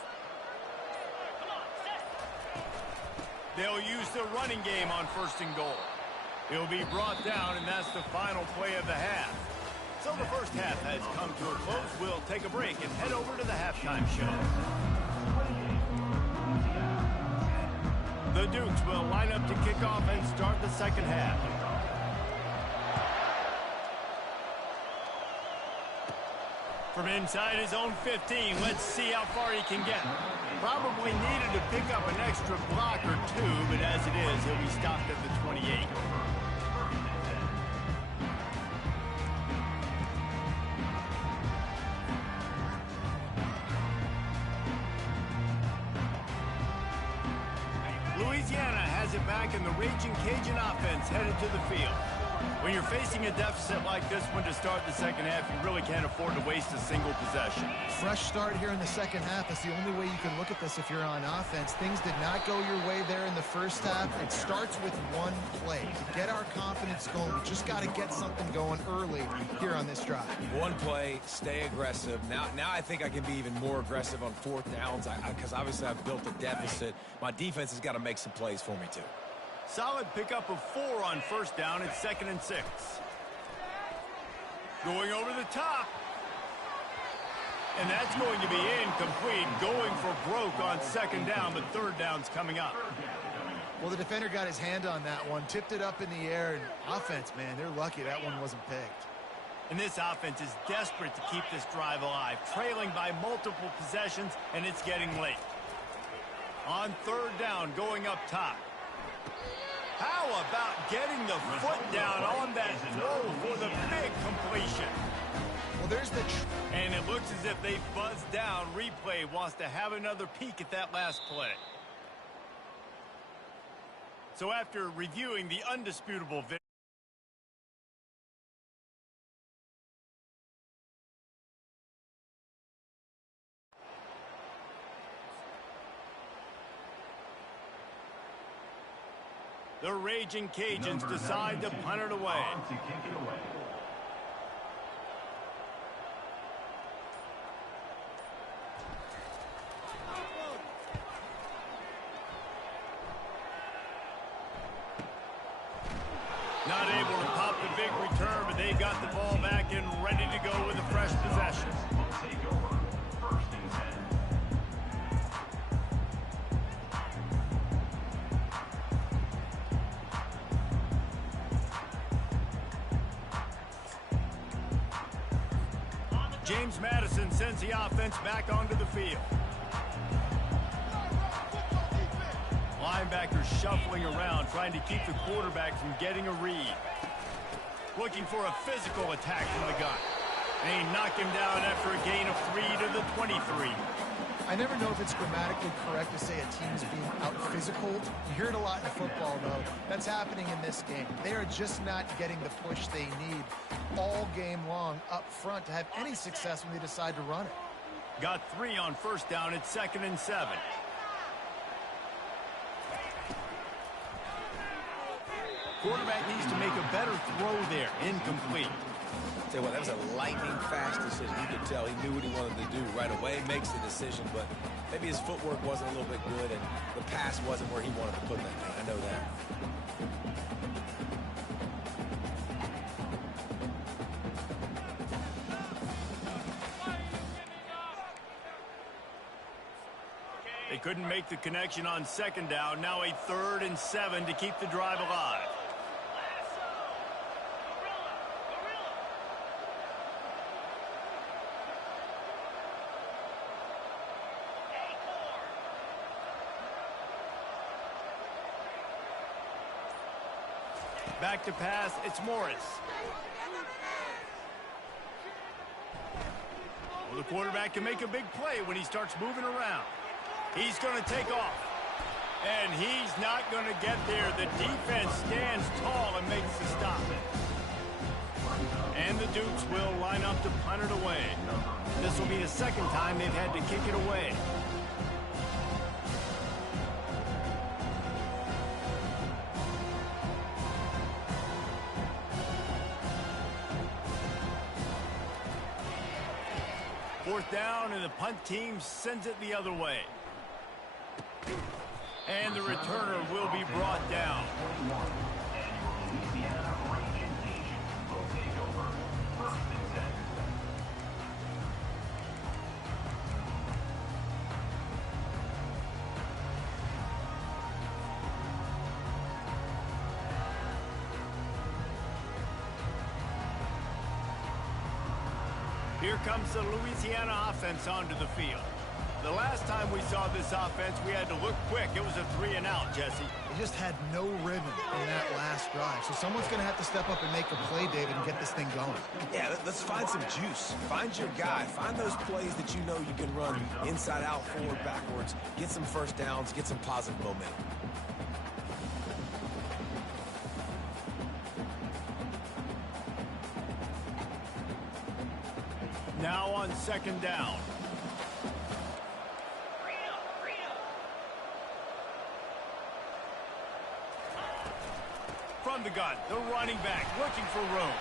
They'll use the running game on 1st and goal. He'll be brought down, and that's the final play of the half. So the first half has come to a close. We'll take a break and head over to the halftime show. The Dukes will line up to kick off and start the second half. From inside his own 15, let's see how far he can get. Probably needed to pick up an extra block or two, but as it is, he'll be stopped at the 28. Louisiana has it back, and the Raging Cajun offense headed to the field. When you're facing a deficit like this one to start the second half, you really can't afford to waste a single possession. Fresh start here in the second half. That's the only way you can look at this if you're on offense. Things did not go your way there in the first half. It starts with one play. To get our confidence going, we just got to get something going early here on this drive. One play, stay aggressive. Now I think I can be even more aggressive on 4th downs because obviously I've built a deficit. My defense has got to make some plays for me too. Solid pickup of 4 on 1st down. It's 2nd and 6. Going over the top. And that's going to be incomplete. Going for broke on 2nd down, but 3rd down's coming up. Well, the defender got his hand on that one, tipped it up in the air, and offense, man, they're lucky that one wasn't picked. And this offense is desperate to keep this drive alive, trailing by multiple possessions, and it's getting late. On 3rd down, going up top. How about getting the foot down on that throw for the big completion? Well, there's the... And it looks as if they buzzed down. Replay wants to have another peek at that last play. So after reviewing the undisputable victory, the Raging Cajuns decide to punt it away. Not able to pop the big return, but they got the ball back and ready to go with a fresh possession. James Madison sends the offense back onto the field. Linebackers shuffling around, trying to keep the quarterback from getting a read. Looking for a physical attack from the gun. And he knocked him down after a gain of 3 to the 23. I never know if it's grammatically correct to say a team's being out-physical. You hear it a lot in football, though. That's happening in this game. They are just not getting the push they need all game long up front to have any success when they decide to run it. Got 3 on 1st down. It's 2nd and 7. Quarterback needs to make a better throw there. Incomplete. Tell you what, that was a lightning-fast decision. You could tell he knew what he wanted to do right away. Makes the decision, but maybe his footwork wasn't a little bit good, and the pass wasn't where he wanted to put that thing. I know that. They couldn't make the connection on 2nd down. Now a 3rd and 7 to keep the drive alive. Back to pass, it's Morris. Well, the quarterback can make a big play when he starts moving around. He's going to take off. And he's not going to get there. The defense stands tall and makes the stop. And the Dukes will line up to punt it away. This will be the second time they've had to kick it away. Fourth down, and the punt team sends it the other way. And the returner will be brought down. Here comes the Louisiana offense onto the field. The last time we saw this offense, we had to look quick. It was a 3-and-out, Jesse. They just had no rhythm in that last drive. So someone's going to have to step up and make a play, David, and get this thing going. Yeah, let's find some juice. Find your guy. Find those plays that you know you can run inside out, forward, backwards. Get some first downs. Get some positive momentum. Now on second down. From the gun, the running back looking for room.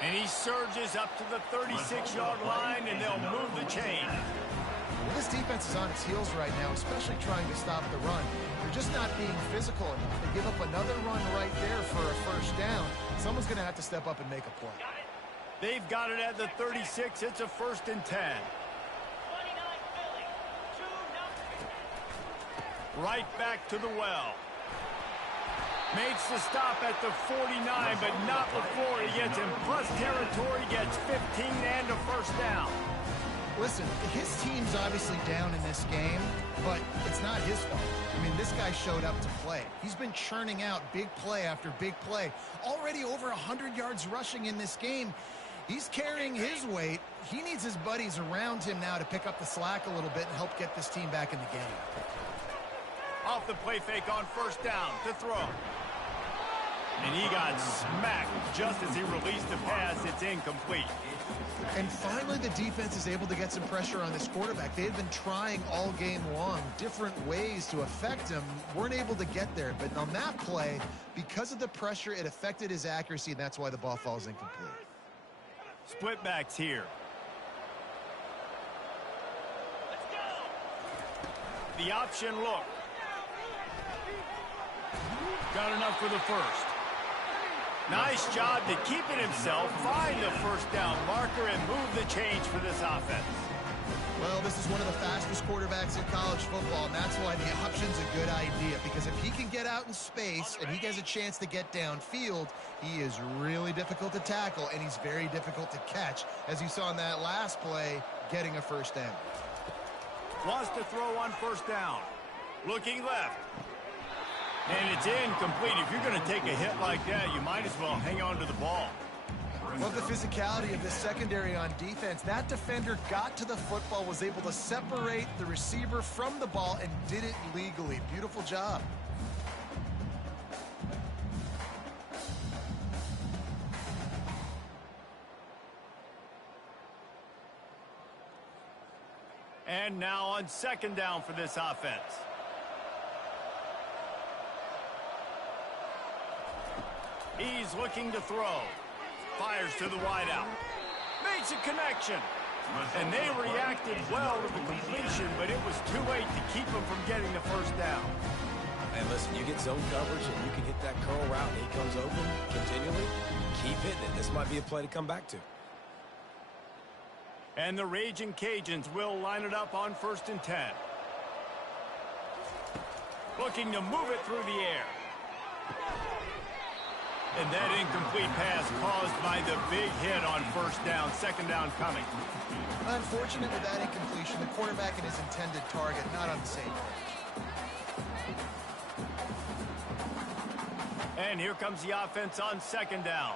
And he surges up to the 36-yard line, and they'll move the chain. Well, this defense is on its heels right now, especially trying to stop the run. They're just not being physical enough. They give up another run right there for a first down. Someone's going to have to step up and make a play. They've got it at the 36. It's a 1st and 10. Right back to the well. Makes the stop at the 49, but not before he gets in plus territory, gets 15 and a first down. Listen, his team's obviously down in this game, but it's not his fault. I mean, this guy showed up to play. He's been churning out big play after big play. Already over 100 yards rushing in this game. He's carrying his weight. He needs his buddies around him now to pick up the slack a little bit and help get this team back in the game. Off the play fake on first down to throw. And he got smacked just as he released the pass. It's incomplete. And finally, the defense is able to get some pressure on this quarterback. They had been trying all game long, different ways to affect him. Weren't able to get there. But on that play, because of the pressure, it affected his accuracy, and that's why the ball falls incomplete. Split backs here. Let's go. The option look. Got enough for the first. Nice job to keep it himself, find the first down marker, and move the change for this offense. Well, this is one of the fastest quarterbacks in college football, and that's why the option's a good idea, because if he can get out in space and he has a chance to get downfield, he is really difficult to tackle, and he's very difficult to catch, as you saw in that last play, getting a first down. Wants to throw on first down. Looking left. And it's incomplete. If you're going to take a hit like that, you might as well hang on to the ball. Love the physicality of this secondary on defense. That defender got to the football, was able to separate the receiver from the ball, and did it legally. Beautiful job. And now on second down for this offense. He's looking to throw. Fires to the wideout. Makes a connection. And they reacted well to the completion, but it was too late to keep him from getting the first down. And listen, you get zone coverage and you can hit that curl route and he comes open continually. Keep hitting it. This might be a play to come back to. And the Raging Cajuns will line it up on 1st and 10. Looking to move it through the air. And that incomplete pass caused by the big hit on first down. Second down coming. Unfortunate with that incompletion, the quarterback and his intended target not on the same page. And here comes the offense on second down.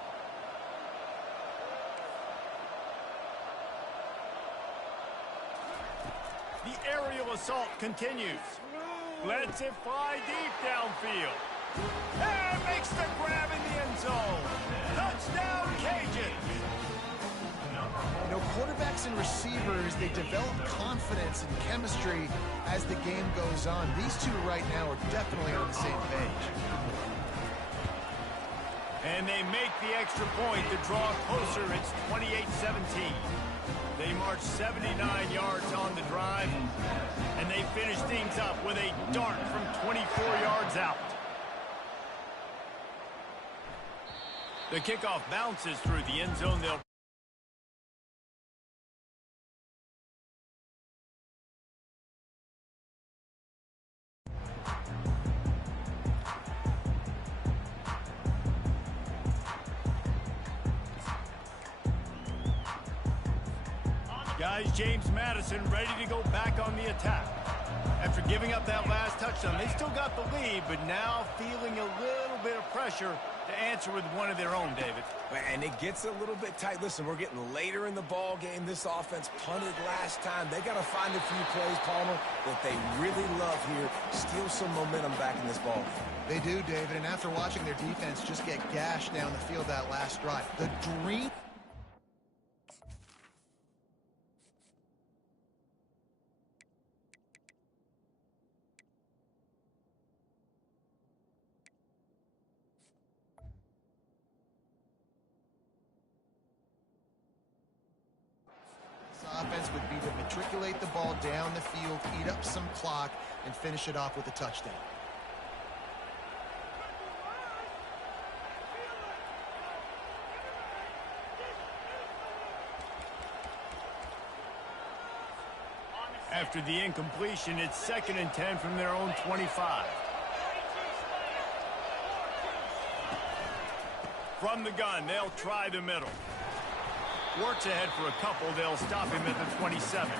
The aerial assault continues. Lets it fly deep downfield. And makes the grab in the end zone. Touchdown, Cajuns. You know, quarterbacks and receivers, they develop confidence and chemistry as the game goes on. These two right now are definitely on the same page. And they make the extra point to draw closer. It's 28-17. They march 79 yards on the drive, and they finish things up with a dart from 24 yards out. The kickoff bounces through the end zone. They'll Guys, James Madison ready to go back on the attack. After giving up that last touchdown, they still got the lead, but now feeling a little bit of pressure to answer with one of their own, David. And it gets a little bit tight. Listen, we're getting later in the ball game. This offense punted last time. They got to find a few plays, Palmer, that they really love here. Steal some momentum back in this ball game. They do, David, and after watching their defense just get gashed down the field that last drive, the dream... offense would be to matriculate the ball down the field, eat up some clock, and finish it off with a touchdown. After the incompletion, it's 2nd and 10 from their own 25. From the gun, they'll try the middle. Works ahead for a couple. They'll stop him at the 27.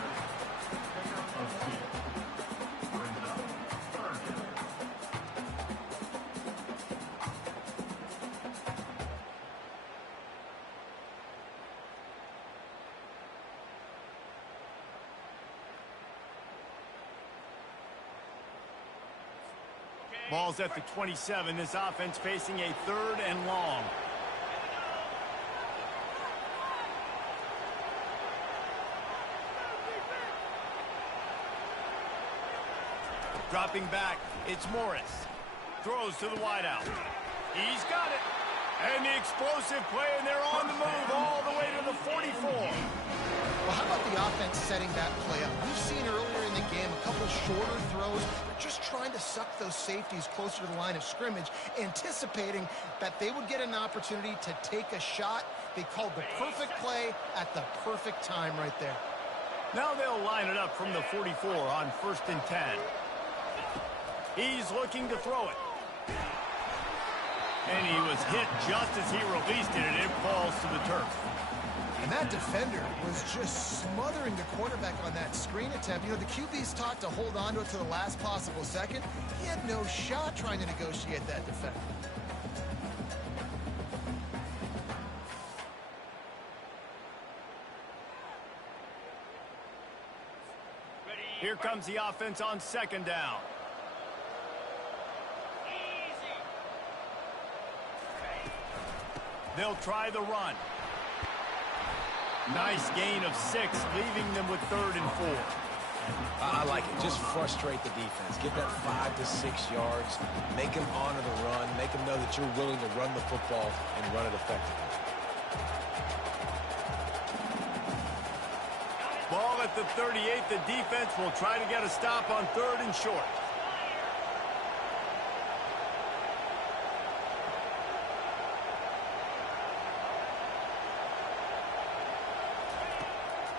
Ball's at the 27. This offense facing a 3rd and long. Dropping back, it's Morris. Throws to the wideout. He's got it. And the explosive play, and they're on the move all the way to the 44. Well, how about the offense setting that play up? We've seen earlier in the game a couple shorter throws. They're just trying to suck those safeties closer to the line of scrimmage, anticipating that they would get an opportunity to take a shot. They called the perfect play at the perfect time right there. Now they'll line it up from the 44 on 1st and 10. He's looking to throw it. And he was hit just as he released it, and it falls to the turf. And that defender was just smothering the quarterback on that screen attempt. You know, the QB's taught to hold on to it to the last possible second. He had no shot trying to negotiate that defender. Here comes the offense on 2nd down. They'll try the run. Nice gain of 6, leaving them with 3rd and 4. I like it. Just frustrate the defense. Get that 5 to 6 yards. Make them honor the run. Make them know that you're willing to run the football and run it effectively. Ball at the 38. The defense will try to get a stop on 3rd and short.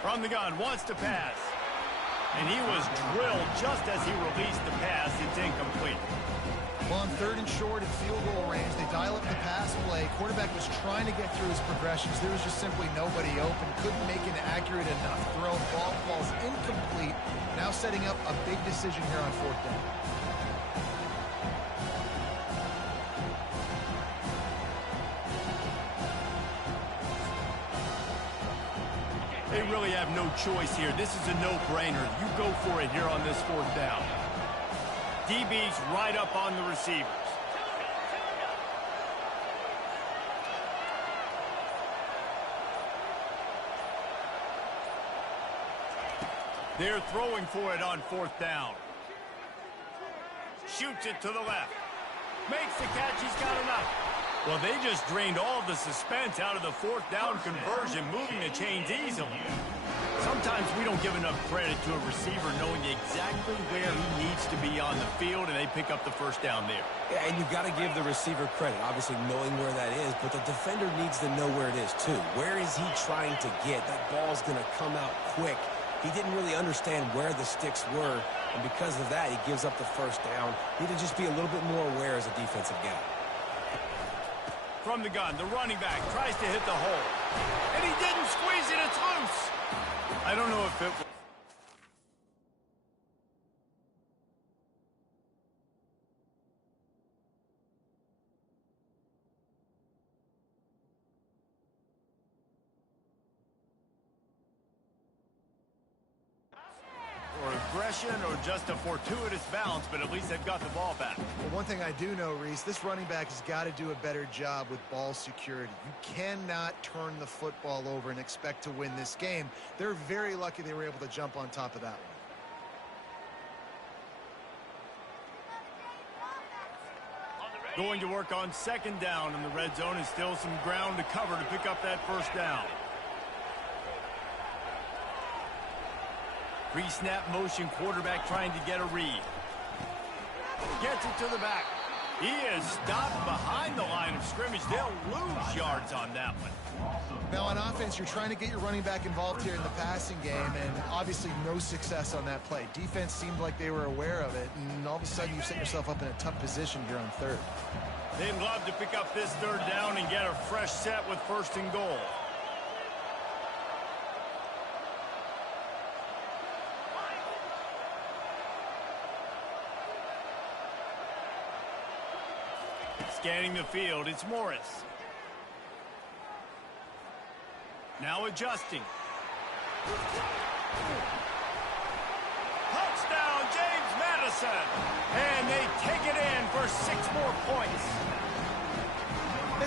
From the gun, wants to pass. And he was drilled just as he released the pass. It's incomplete. Well, on 3rd and short and field goal range, they dial up the pass play. Quarterback was trying to get through his progressions. There was just simply nobody open. Couldn't make an accurate enough throw. Ball falls incomplete. Now setting up a big decision here on 4th down. A really have no choice here. This is a no-brainer. You go for it here on this fourth down. DB's right up on the receivers. They're throwing for it on fourth down. Shoots it to the left. Makes the catch. He's got enough. Well, they just drained all the suspense out of the fourth down conversion, moving the chains easily. Sometimes we don't give enough credit to a receiver knowing exactly where he needs to be on the field, and they pick up the first down there. Yeah, and you've got to give the receiver credit, obviously knowing where that is, but the defender needs to know where it is too. Where is he trying to get? That ball's going to come out quick. He didn't really understand where the sticks were, and because of that, he gives up the first down. Need to just be a little bit more aware as a defensive guy. From the gun, the running back tries to hit the hole. And he didn't squeeze it, it's loose. I don't know if it was... or aggression or just a fortuitous bounce, but at least they've got the ball back. Well, one thing I do know, Reese, this running back has got to do a better job with ball security. You cannot turn the football over and expect to win this game. They're very lucky they were able to jump on top of that one. Going to work on second down in the red zone, and still some ground to cover to pick up that first down. Pre-snap motion, quarterback trying to get a read. Gets it to the back. He is stopped behind the line of scrimmage. They'll lose yards on that one. Now on offense, you're trying to get your running back involved here in the passing game, and obviously no success on that play. Defense seemed like they were aware of it, and all of a sudden you set yourself up in a tough position here on third. They'd love to pick up this third down and get a fresh set with first and goal. Scanning the field, it's Morris. Now adjusting. Touchdown, James Madison. And they take it in for 6 more points.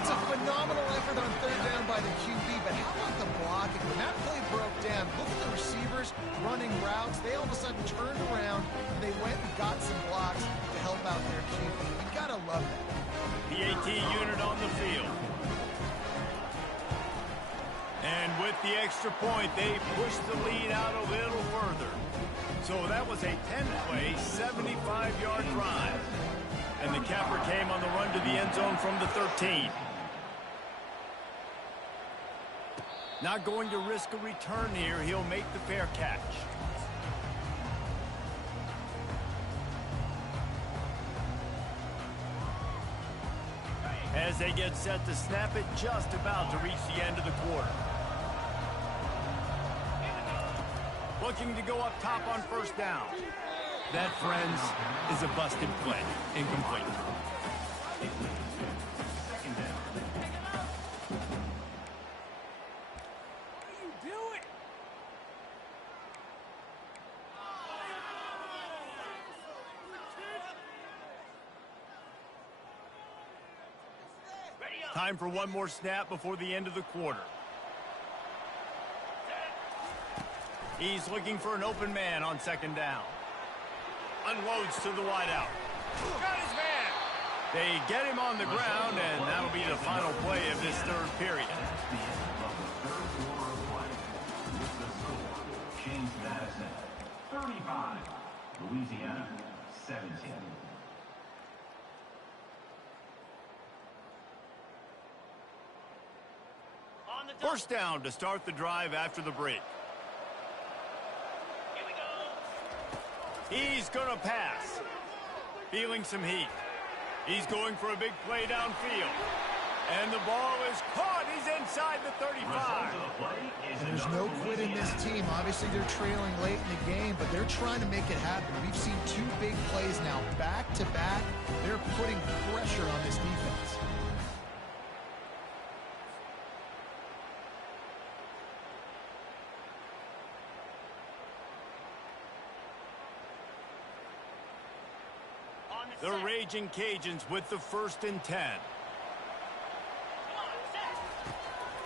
It's a phenomenal effort on third down by the QB, but how about the blocking? When that play broke down, look at the receivers running routes. They all of a sudden turned around, and they went and got some blocks to help out their QB. You gotta love that. PAT unit on the field. And with the extra point, they pushed the lead out a little further. So that was a 10-play, 75-yard drive. And the capper came on the run to the end zone from the 13. Not going to risk a return here. He'll make the fair catch. As they get set to snap it, just about to reach the end of the quarter. Looking to go up top on first down. That, friends, is a busted play. Incomplete. Time for one more snap before the end of the quarter. He's looking for an open man on second down. Unloads to the wideout. Got his man. They get him on the ground, and that'll be the final play of this third period. James Madison, 35. Louisiana, 17. First down to start the drive after the break. Here we go. He's going to pass. Feeling some heat. He's going for a big play downfield. And the ball is caught. He's inside the 35. And there's no quit in this team. Obviously, they're trailing late in the game, but they're trying to make it happen. We've seen 2 big plays now, back to back. They're putting pressure on this defense. The Raging Cajuns with the 1st and 10.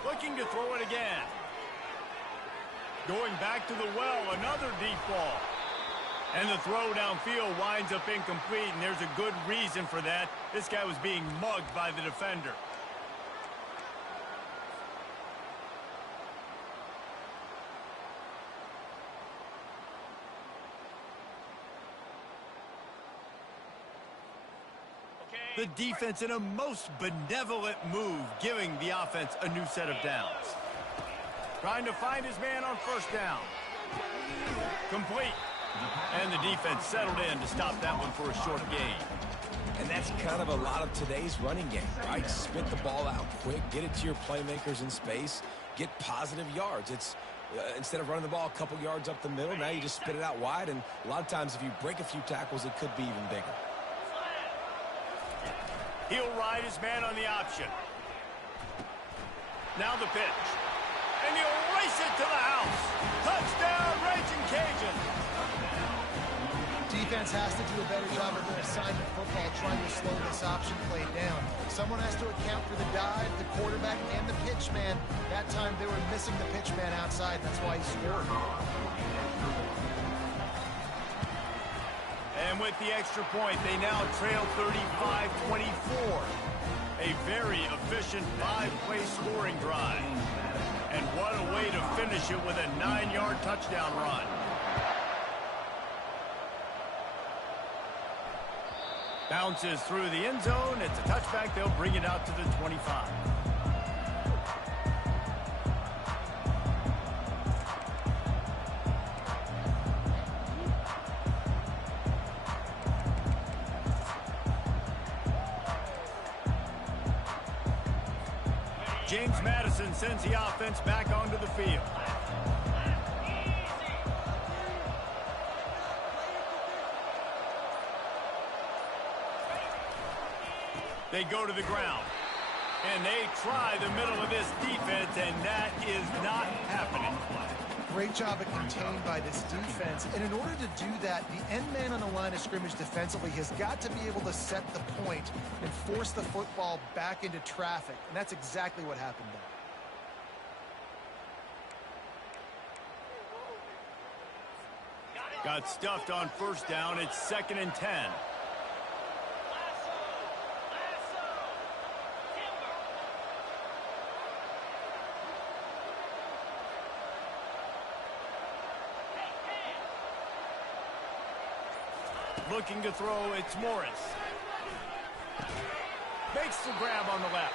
Looking to throw it again. Going back to the well, another deep ball. And the throw downfield winds up incomplete, and there's a good reason for that. This guy was being mugged by the defender. The defense in a most benevolent move, giving the offense a new set of downs. Trying to find his man on 1st down. Complete. And the defense settled in to stop that one for a short gain. And that's kind of a lot of today's running game, right? Spit the ball out quick, get it to your playmakers in space, get positive yards. It's instead of running the ball a couple yards up the middle, now you just spit it out wide, and a lot of times if you break a few tackles, it could be even bigger. He'll ride his man on the option. Now the pitch. And he'll race it to the house. Touchdown, Raging Cajun. Defense has to do a better job of their assignment football trying to slow this option play down. Someone has to account for the dive, the quarterback, and the pitch man. That time they were missing the pitch man outside. That's why he scored. And with the extra point, they now trail 35-24. A very efficient 5-play scoring drive. And what a way to finish it with a 9-yard touchdown run. Bounces through the end zone. It's a touchback. They'll bring it out to the 25. James Madison sends the offense back onto the field. They go to the ground. And they try the middle of this defense, and that is not happening. Great job at contained by this defense. And in order to do that, the end man on the line of scrimmage defensively has got to be able to set the point and force the football back into traffic. And that's exactly what happened there. Got stuffed on 1st down. It's 2nd and 10. Looking to throw, it's Morris. Makes the grab on the left.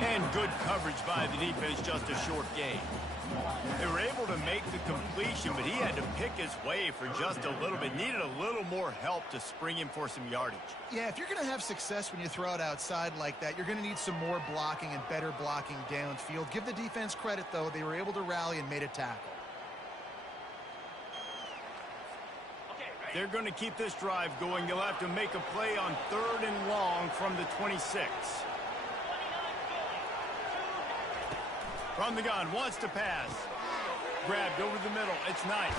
And good coverage by the defense, just a short gain. They were able to make the completion, but he had to pick his way for just a little bit. Needed a little more help to spring him for some yardage. Yeah, if you're going to have success when you throw it outside like that, you're going to need some more blocking and better blocking downfield. Give the defense credit, though. They were able to rally and made a tackle. They're going to keep this drive going. They'll have to make a play on 3rd and long from the 26. From the gun, wants to pass. Grabbed over the middle. It's Knight.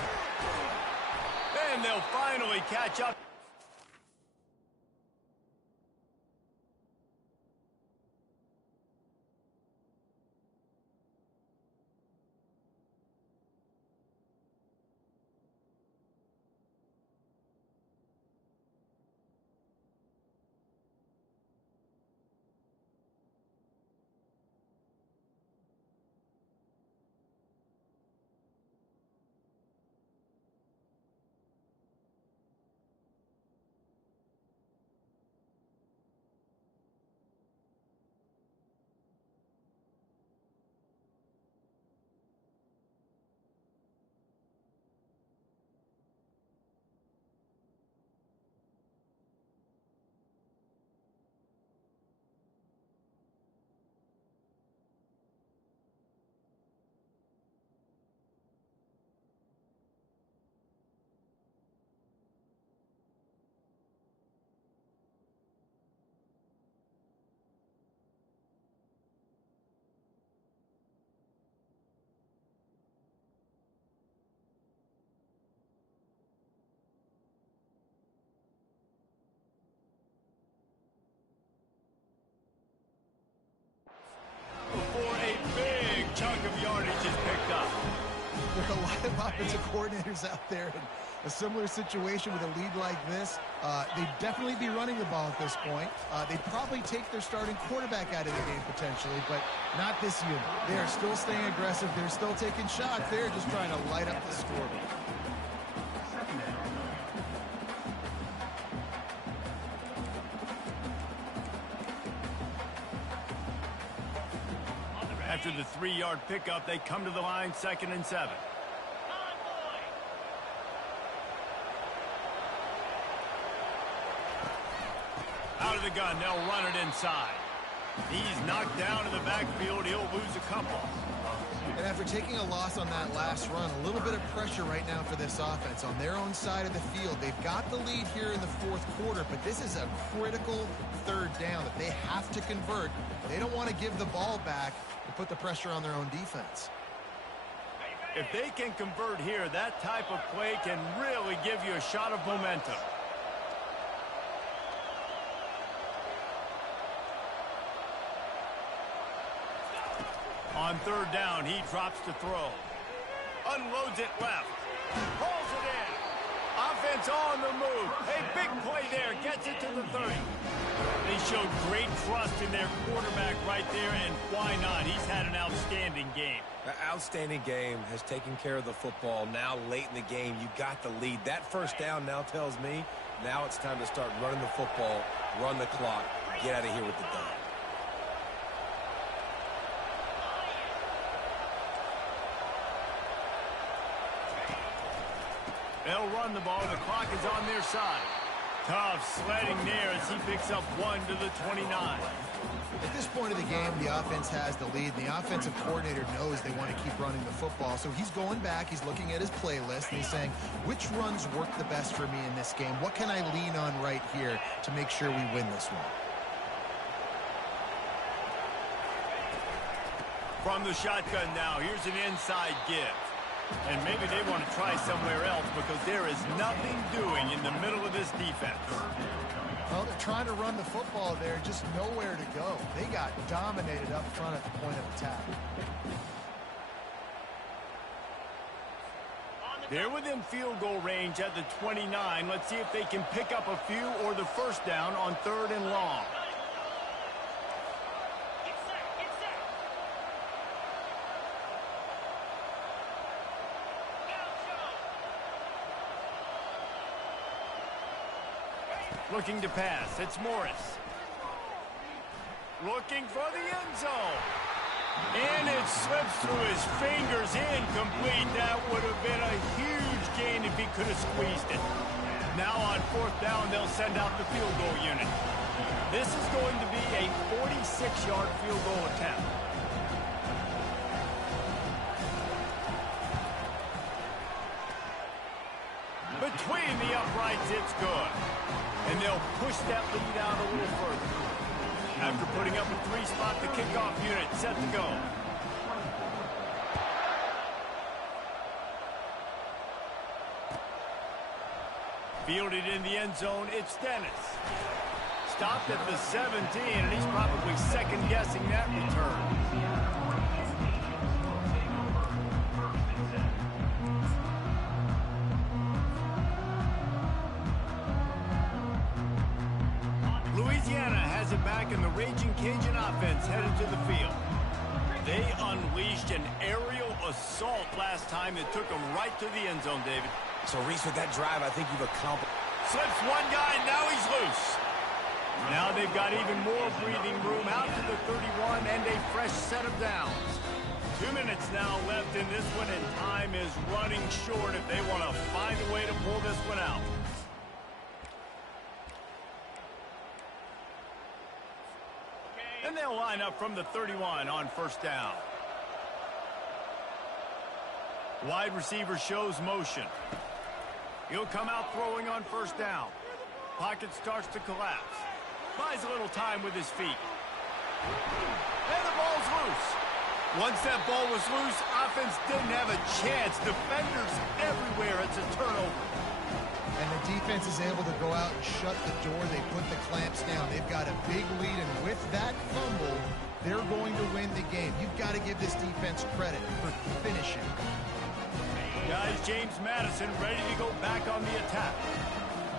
And they'll finally catch up. lot of offensive coordinators out there in a similar situation with a lead like this. They'd definitely be running the ball at this point. They'd probably take their starting quarterback out of the game potentially, but not this unit. They are still staying aggressive. They're still taking shots. They're just trying to light up the scoreboard. After the 3-yard pickup, they come to the line, 2nd and 7. Out of the gun, they'll run it inside. He's knocked down in the backfield. He'll lose a couple. And after taking a loss on that last run, a little bit of pressure right now for this offense on their own side of the field. They've got the lead here in the 4th quarter, but this is a critical 3rd down that they have to convert. They don't want to give the ball back and put the pressure on their own defense. If they can convert here, that type of play can really give you a shot of momentum. On 3rd down, he drops to throw. Unloads it left. Pulls it in. Offense on the move. A big play there. Gets it to the 30. They showed great trust in their quarterback right there, and why not? He's had an outstanding game. An outstanding game, has taken care of the football. Now late in the game, you got the lead. That 1st down now tells me now it's time to start running the football, run the clock, get out of here with the dime. They'll run the ball. The clock is on their side. Tough sledding there as he picks up 1 to the 29. At this point of the game, the offense has the lead. The offensive coordinator knows they want to keep running the football. So he's going back. He's looking at his playlist, and he's saying, which runs work the best for me in this game? What can I lean on right here to make sure we win this one? From the shotgun now, here's an inside give. And maybe they want to try somewhere else because there is nothing doing in the middle of this defense. Well, they're trying to run the football there, just nowhere to go. They got dominated up front at the point of attack. They're within field goal range at the 29. Let's see if they can pick up a few or the 1st down on 3rd and long. Looking to pass. It's Morris. Looking for the end zone. And it slips through his fingers. Incomplete. That would have been a huge gain if he could have squeezed it. Now on 4th down, they'll send out the field goal unit. This is going to be a 46-yard field goal attempt. Between the uprights, it's good. And they'll push that lead out a little further. After putting up a 3-spot, the kickoff unit set to go. Fielded in the end zone, it's Dennis. Stopped at the 17, and he's probably second-guessing that return. Louisiana has it back, and the Raging Cajun offense headed to the field. They unleashed an aerial assault last time that took them right to the end zone, David. So, Reese, with that drive, I think you've accomplished. Slips one guy, and now he's loose. Now they've got even more breathing room out to the 31 and a fresh set of downs. 2 minutes now left in this one, and time is running short if they want to find a way to pull this one out. And they'll line up from the 31 on 1st down. Wide receiver shows motion. He'll come out throwing on 1st down. Pocket starts to collapse. Buys a little time with his feet. And the ball's loose. Once that ball was loose, offense didn't have a chance. Defenders everywhere. It's a turnover. And the defense is able to go out and shut the door. They put the clamps down. They've got a big lead, and with that fumble, they're going to win the game. You've got to give this defense credit for finishing. Guys, James Madison ready to go back on the attack.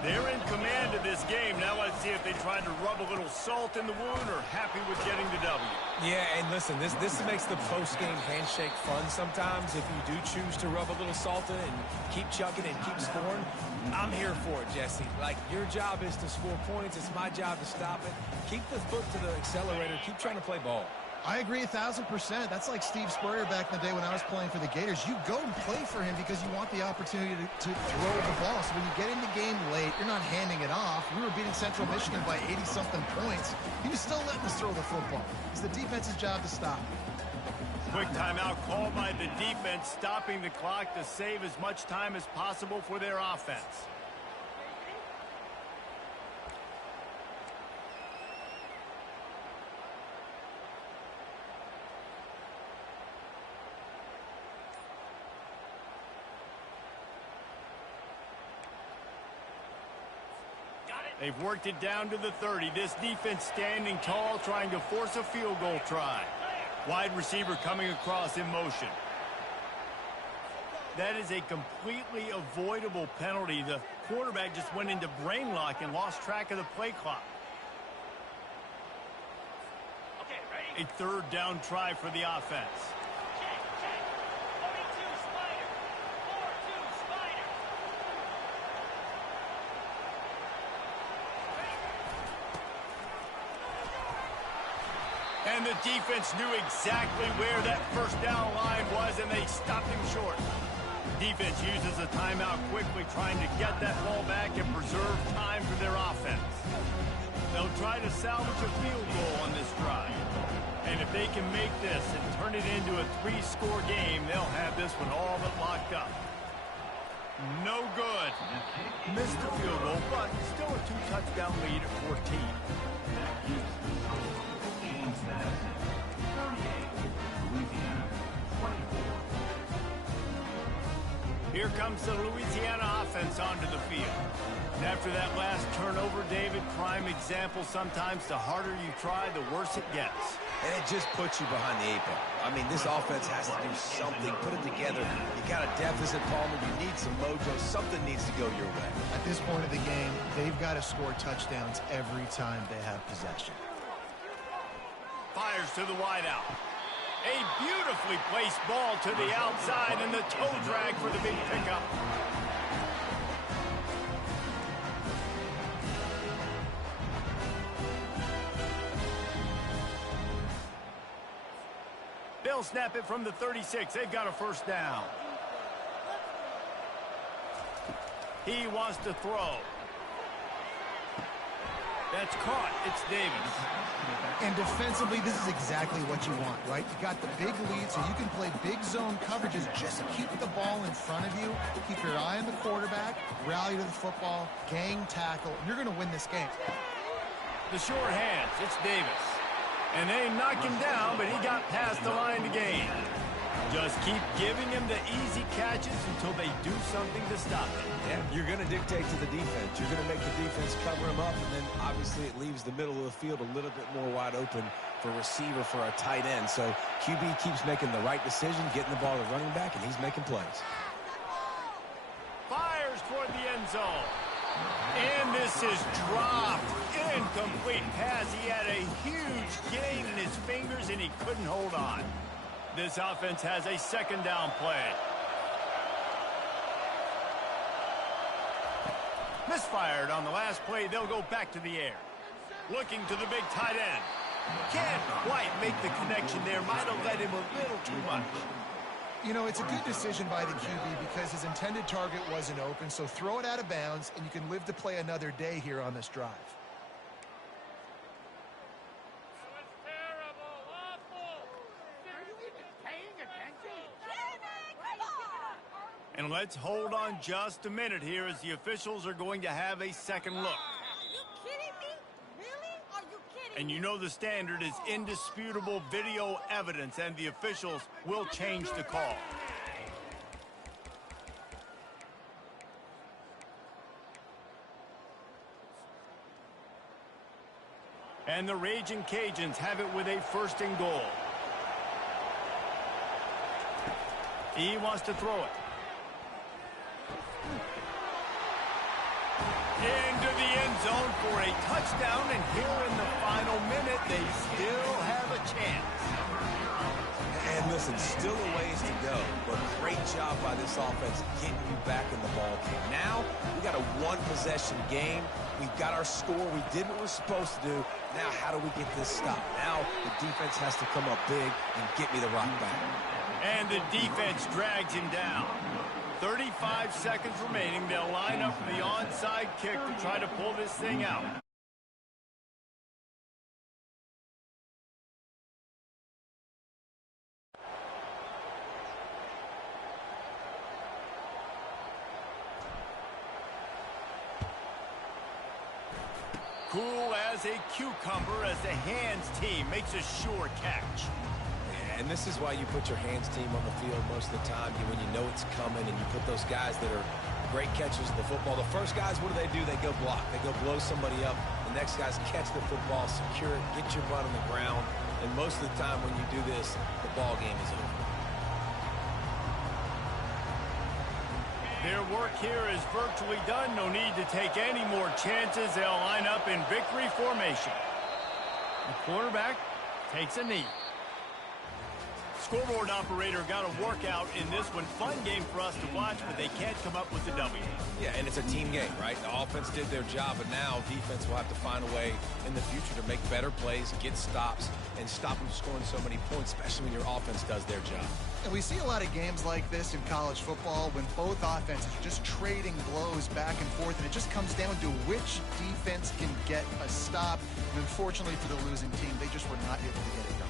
They're in command of this game. Now let's see if they try to rub a little salt in the wound or happy with getting the W. Yeah, and listen, this makes the post-game handshake fun sometimes. If you do choose to rub a little salt in and keep chucking and keep scoring, I'm here for it, Jesse. Like, your job is to score points. It's my job to stop it. Keep the foot to the accelerator. Keep trying to play ball. I agree 1,000%. That's like Steve Spurrier back in the day when I was playing for the Gators. You go and play for him because you want the opportunity to throw the ball. So when you get in the game late, you're not handing it off. We were beating Central Michigan by 80-something points. He was still letting us throw the football. It's the defense's job to stop. Quick timeout called by the defense, stopping the clock to save as much time as possible for their offense. They've worked it down to the 30. This defense standing tall, trying to force a field goal try. Wide receiver coming across in motion. That is a completely avoidable penalty. The quarterback just went into brain lock and lost track of the play clock. A third down try for the offense. And the defense knew exactly where that first down line was, and they stopped him short. Defense uses a timeout quickly, trying to get that ball back and preserve time for their offense. They'll try to salvage a field goal on this drive. And if they can make this and turn it into a 3-score game, they'll have this one all but locked up. No good. Missed the field goal, but still a 2-touchdown lead at 14. Here comes the Louisiana offense onto the field. And after that last turnover, David, prime example, sometimes the harder you try, the worse it gets. And it just puts you behind the 8 ball. I mean, this offense has to do something. Put it together. You got a deficit, Palmer. You need some mojo. Something needs to go your way. At this point of the game, they've got to score touchdowns every time they have possession. Fires to the wideout. A beautifully placed ball to the outside, and the toe drag for the big pickup. They'll snap it from the 36. They've got a first down. He wants to throw. That's caught. It's Davis. And defensively, this is exactly what you want, right? You got the big lead, so you can play big zone coverages. Just keep the ball in front of you. Keep your eye on the quarterback. Rally to the football. Gang tackle. You're going to win this game. The short hands. It's Davis. And they knocked him down, but he got past the line to gain. Just keep giving him the easy catches until they do something to stop it. Yeah, you're going to dictate to the defense. You're going to make the defense cover him up, and then obviously it leaves the middle of the field a little bit more wide open for receiver for a tight end. So QB keeps making the right decision, getting the ball to running back, and he's making plays. Fires toward the end zone. And this is dropped. Incomplete pass. He had a huge gain in his fingers, and he couldn't hold on. This offense has a second down play. Misfired on the last play. They'll go back to the air. Looking to the big tight end. Can't quite make the connection there. Might have led him a little too much. You know, it's a good decision by the QB because his intended target wasn't open, so throw it out of bounds, and you can live to play another day here on this drive. And let's hold on just a minute here as the officials are going to have a second look. Are you kidding me? Really? Are you kidding And you know the standard is indisputable video evidence, and the officials will change the call. And the Raging Cajuns have it with a first and goal. He wants to throw it. Into the end zone for a touchdown, and here in the final minute, they still have a chance. And listen, still a ways to go, but great job by this offense getting you back in the ball game. Now, we got a one-possession game. We've got our score. We did what we're supposed to do. Now, how do we get this stopped? Now, the defense has to come up big and get me the rock back. And the defense drags him down. 35 seconds remaining. They'll line up for the onside kick to try to pull this thing out. Cool as a cucumber as the hands team makes a sure catch. And this is why you put your hands team on the field most of the time, when you know it's coming, and you put those guys that are great catchers of the football. The first guys, what do? They go block. They go blow somebody up. The next guys catch the football, secure it, get your butt on the ground. And most of the time when you do this, the ball game is over. Their work here is virtually done. No need to take any more chances. They'll line up in victory formation. The quarterback takes a knee. Scoreboard operator got a workout in this one. Fun game for us to watch, but they can't come up with the W. Yeah, and it's a team game, right? The offense did their job, and now defense will have to find a way in the future to make better plays, get stops, and stop them scoring so many points, especially when your offense does their job. And we see a lot of games like this in college football when both offenses are just trading blows back and forth, and it just comes down to which defense can get a stop. And unfortunately for the losing team, they just were not able to get it done.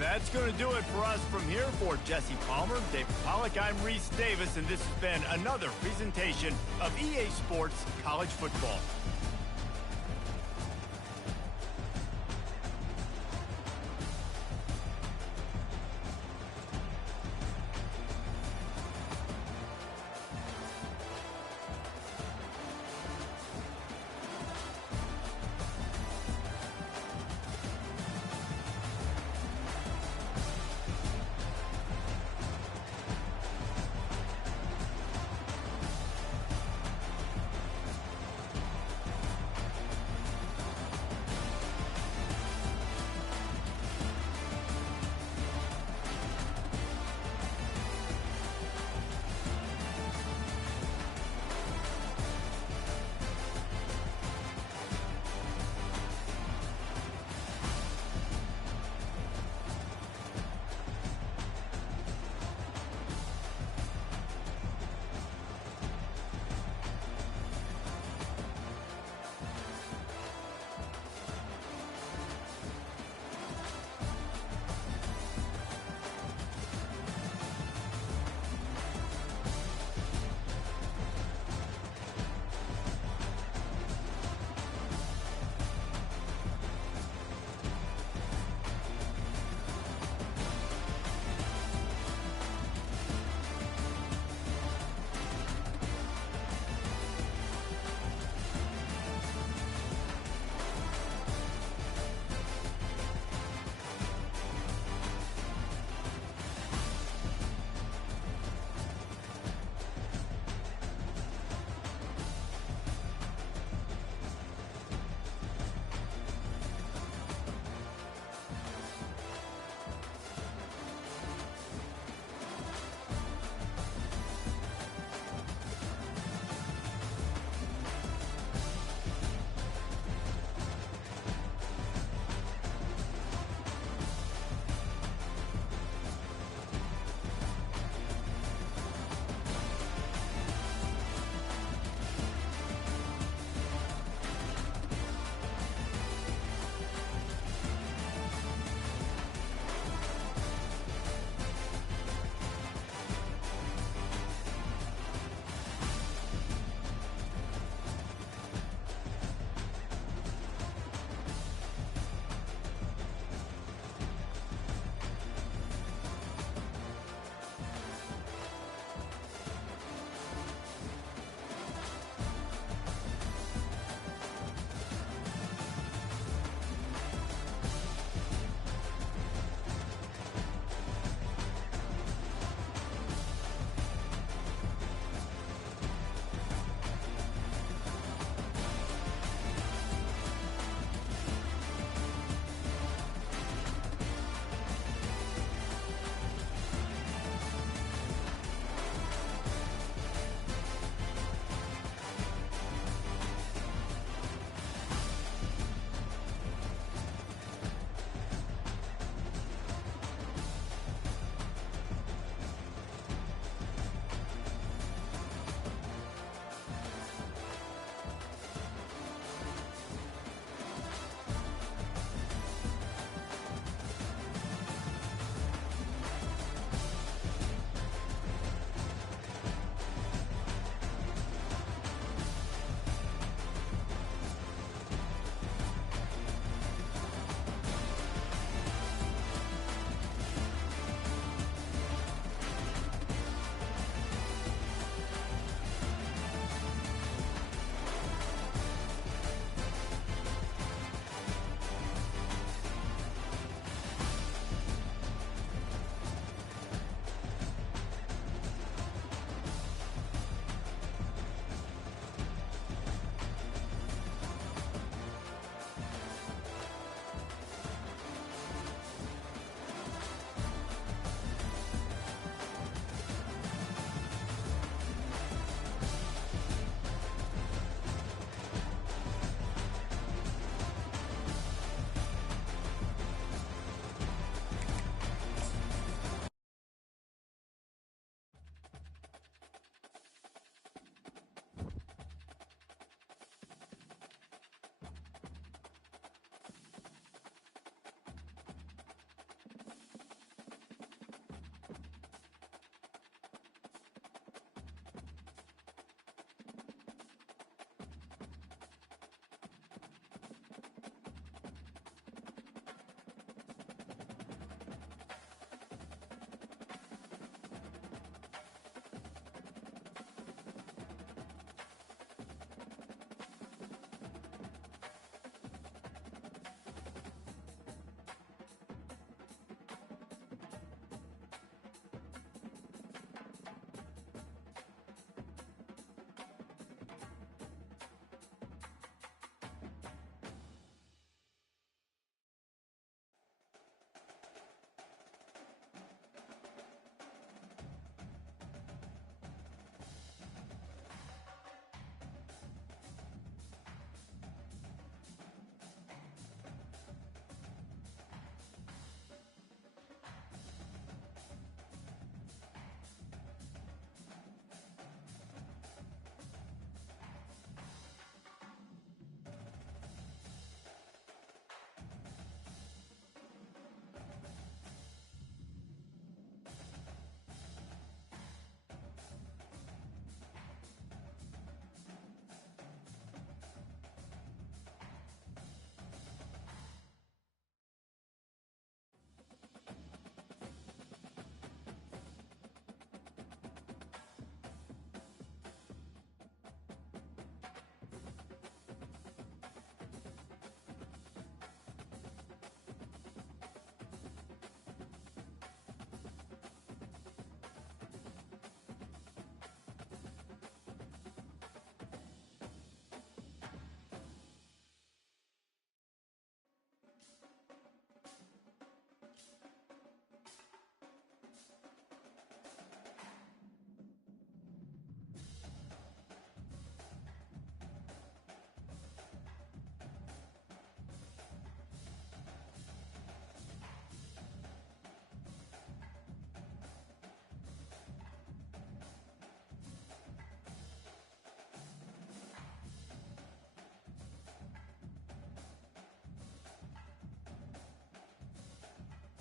That's going to do it for us from here. For Jesse Palmer, David Pollack, I'm Reese Davis, and this has been another presentation of EA Sports College Football.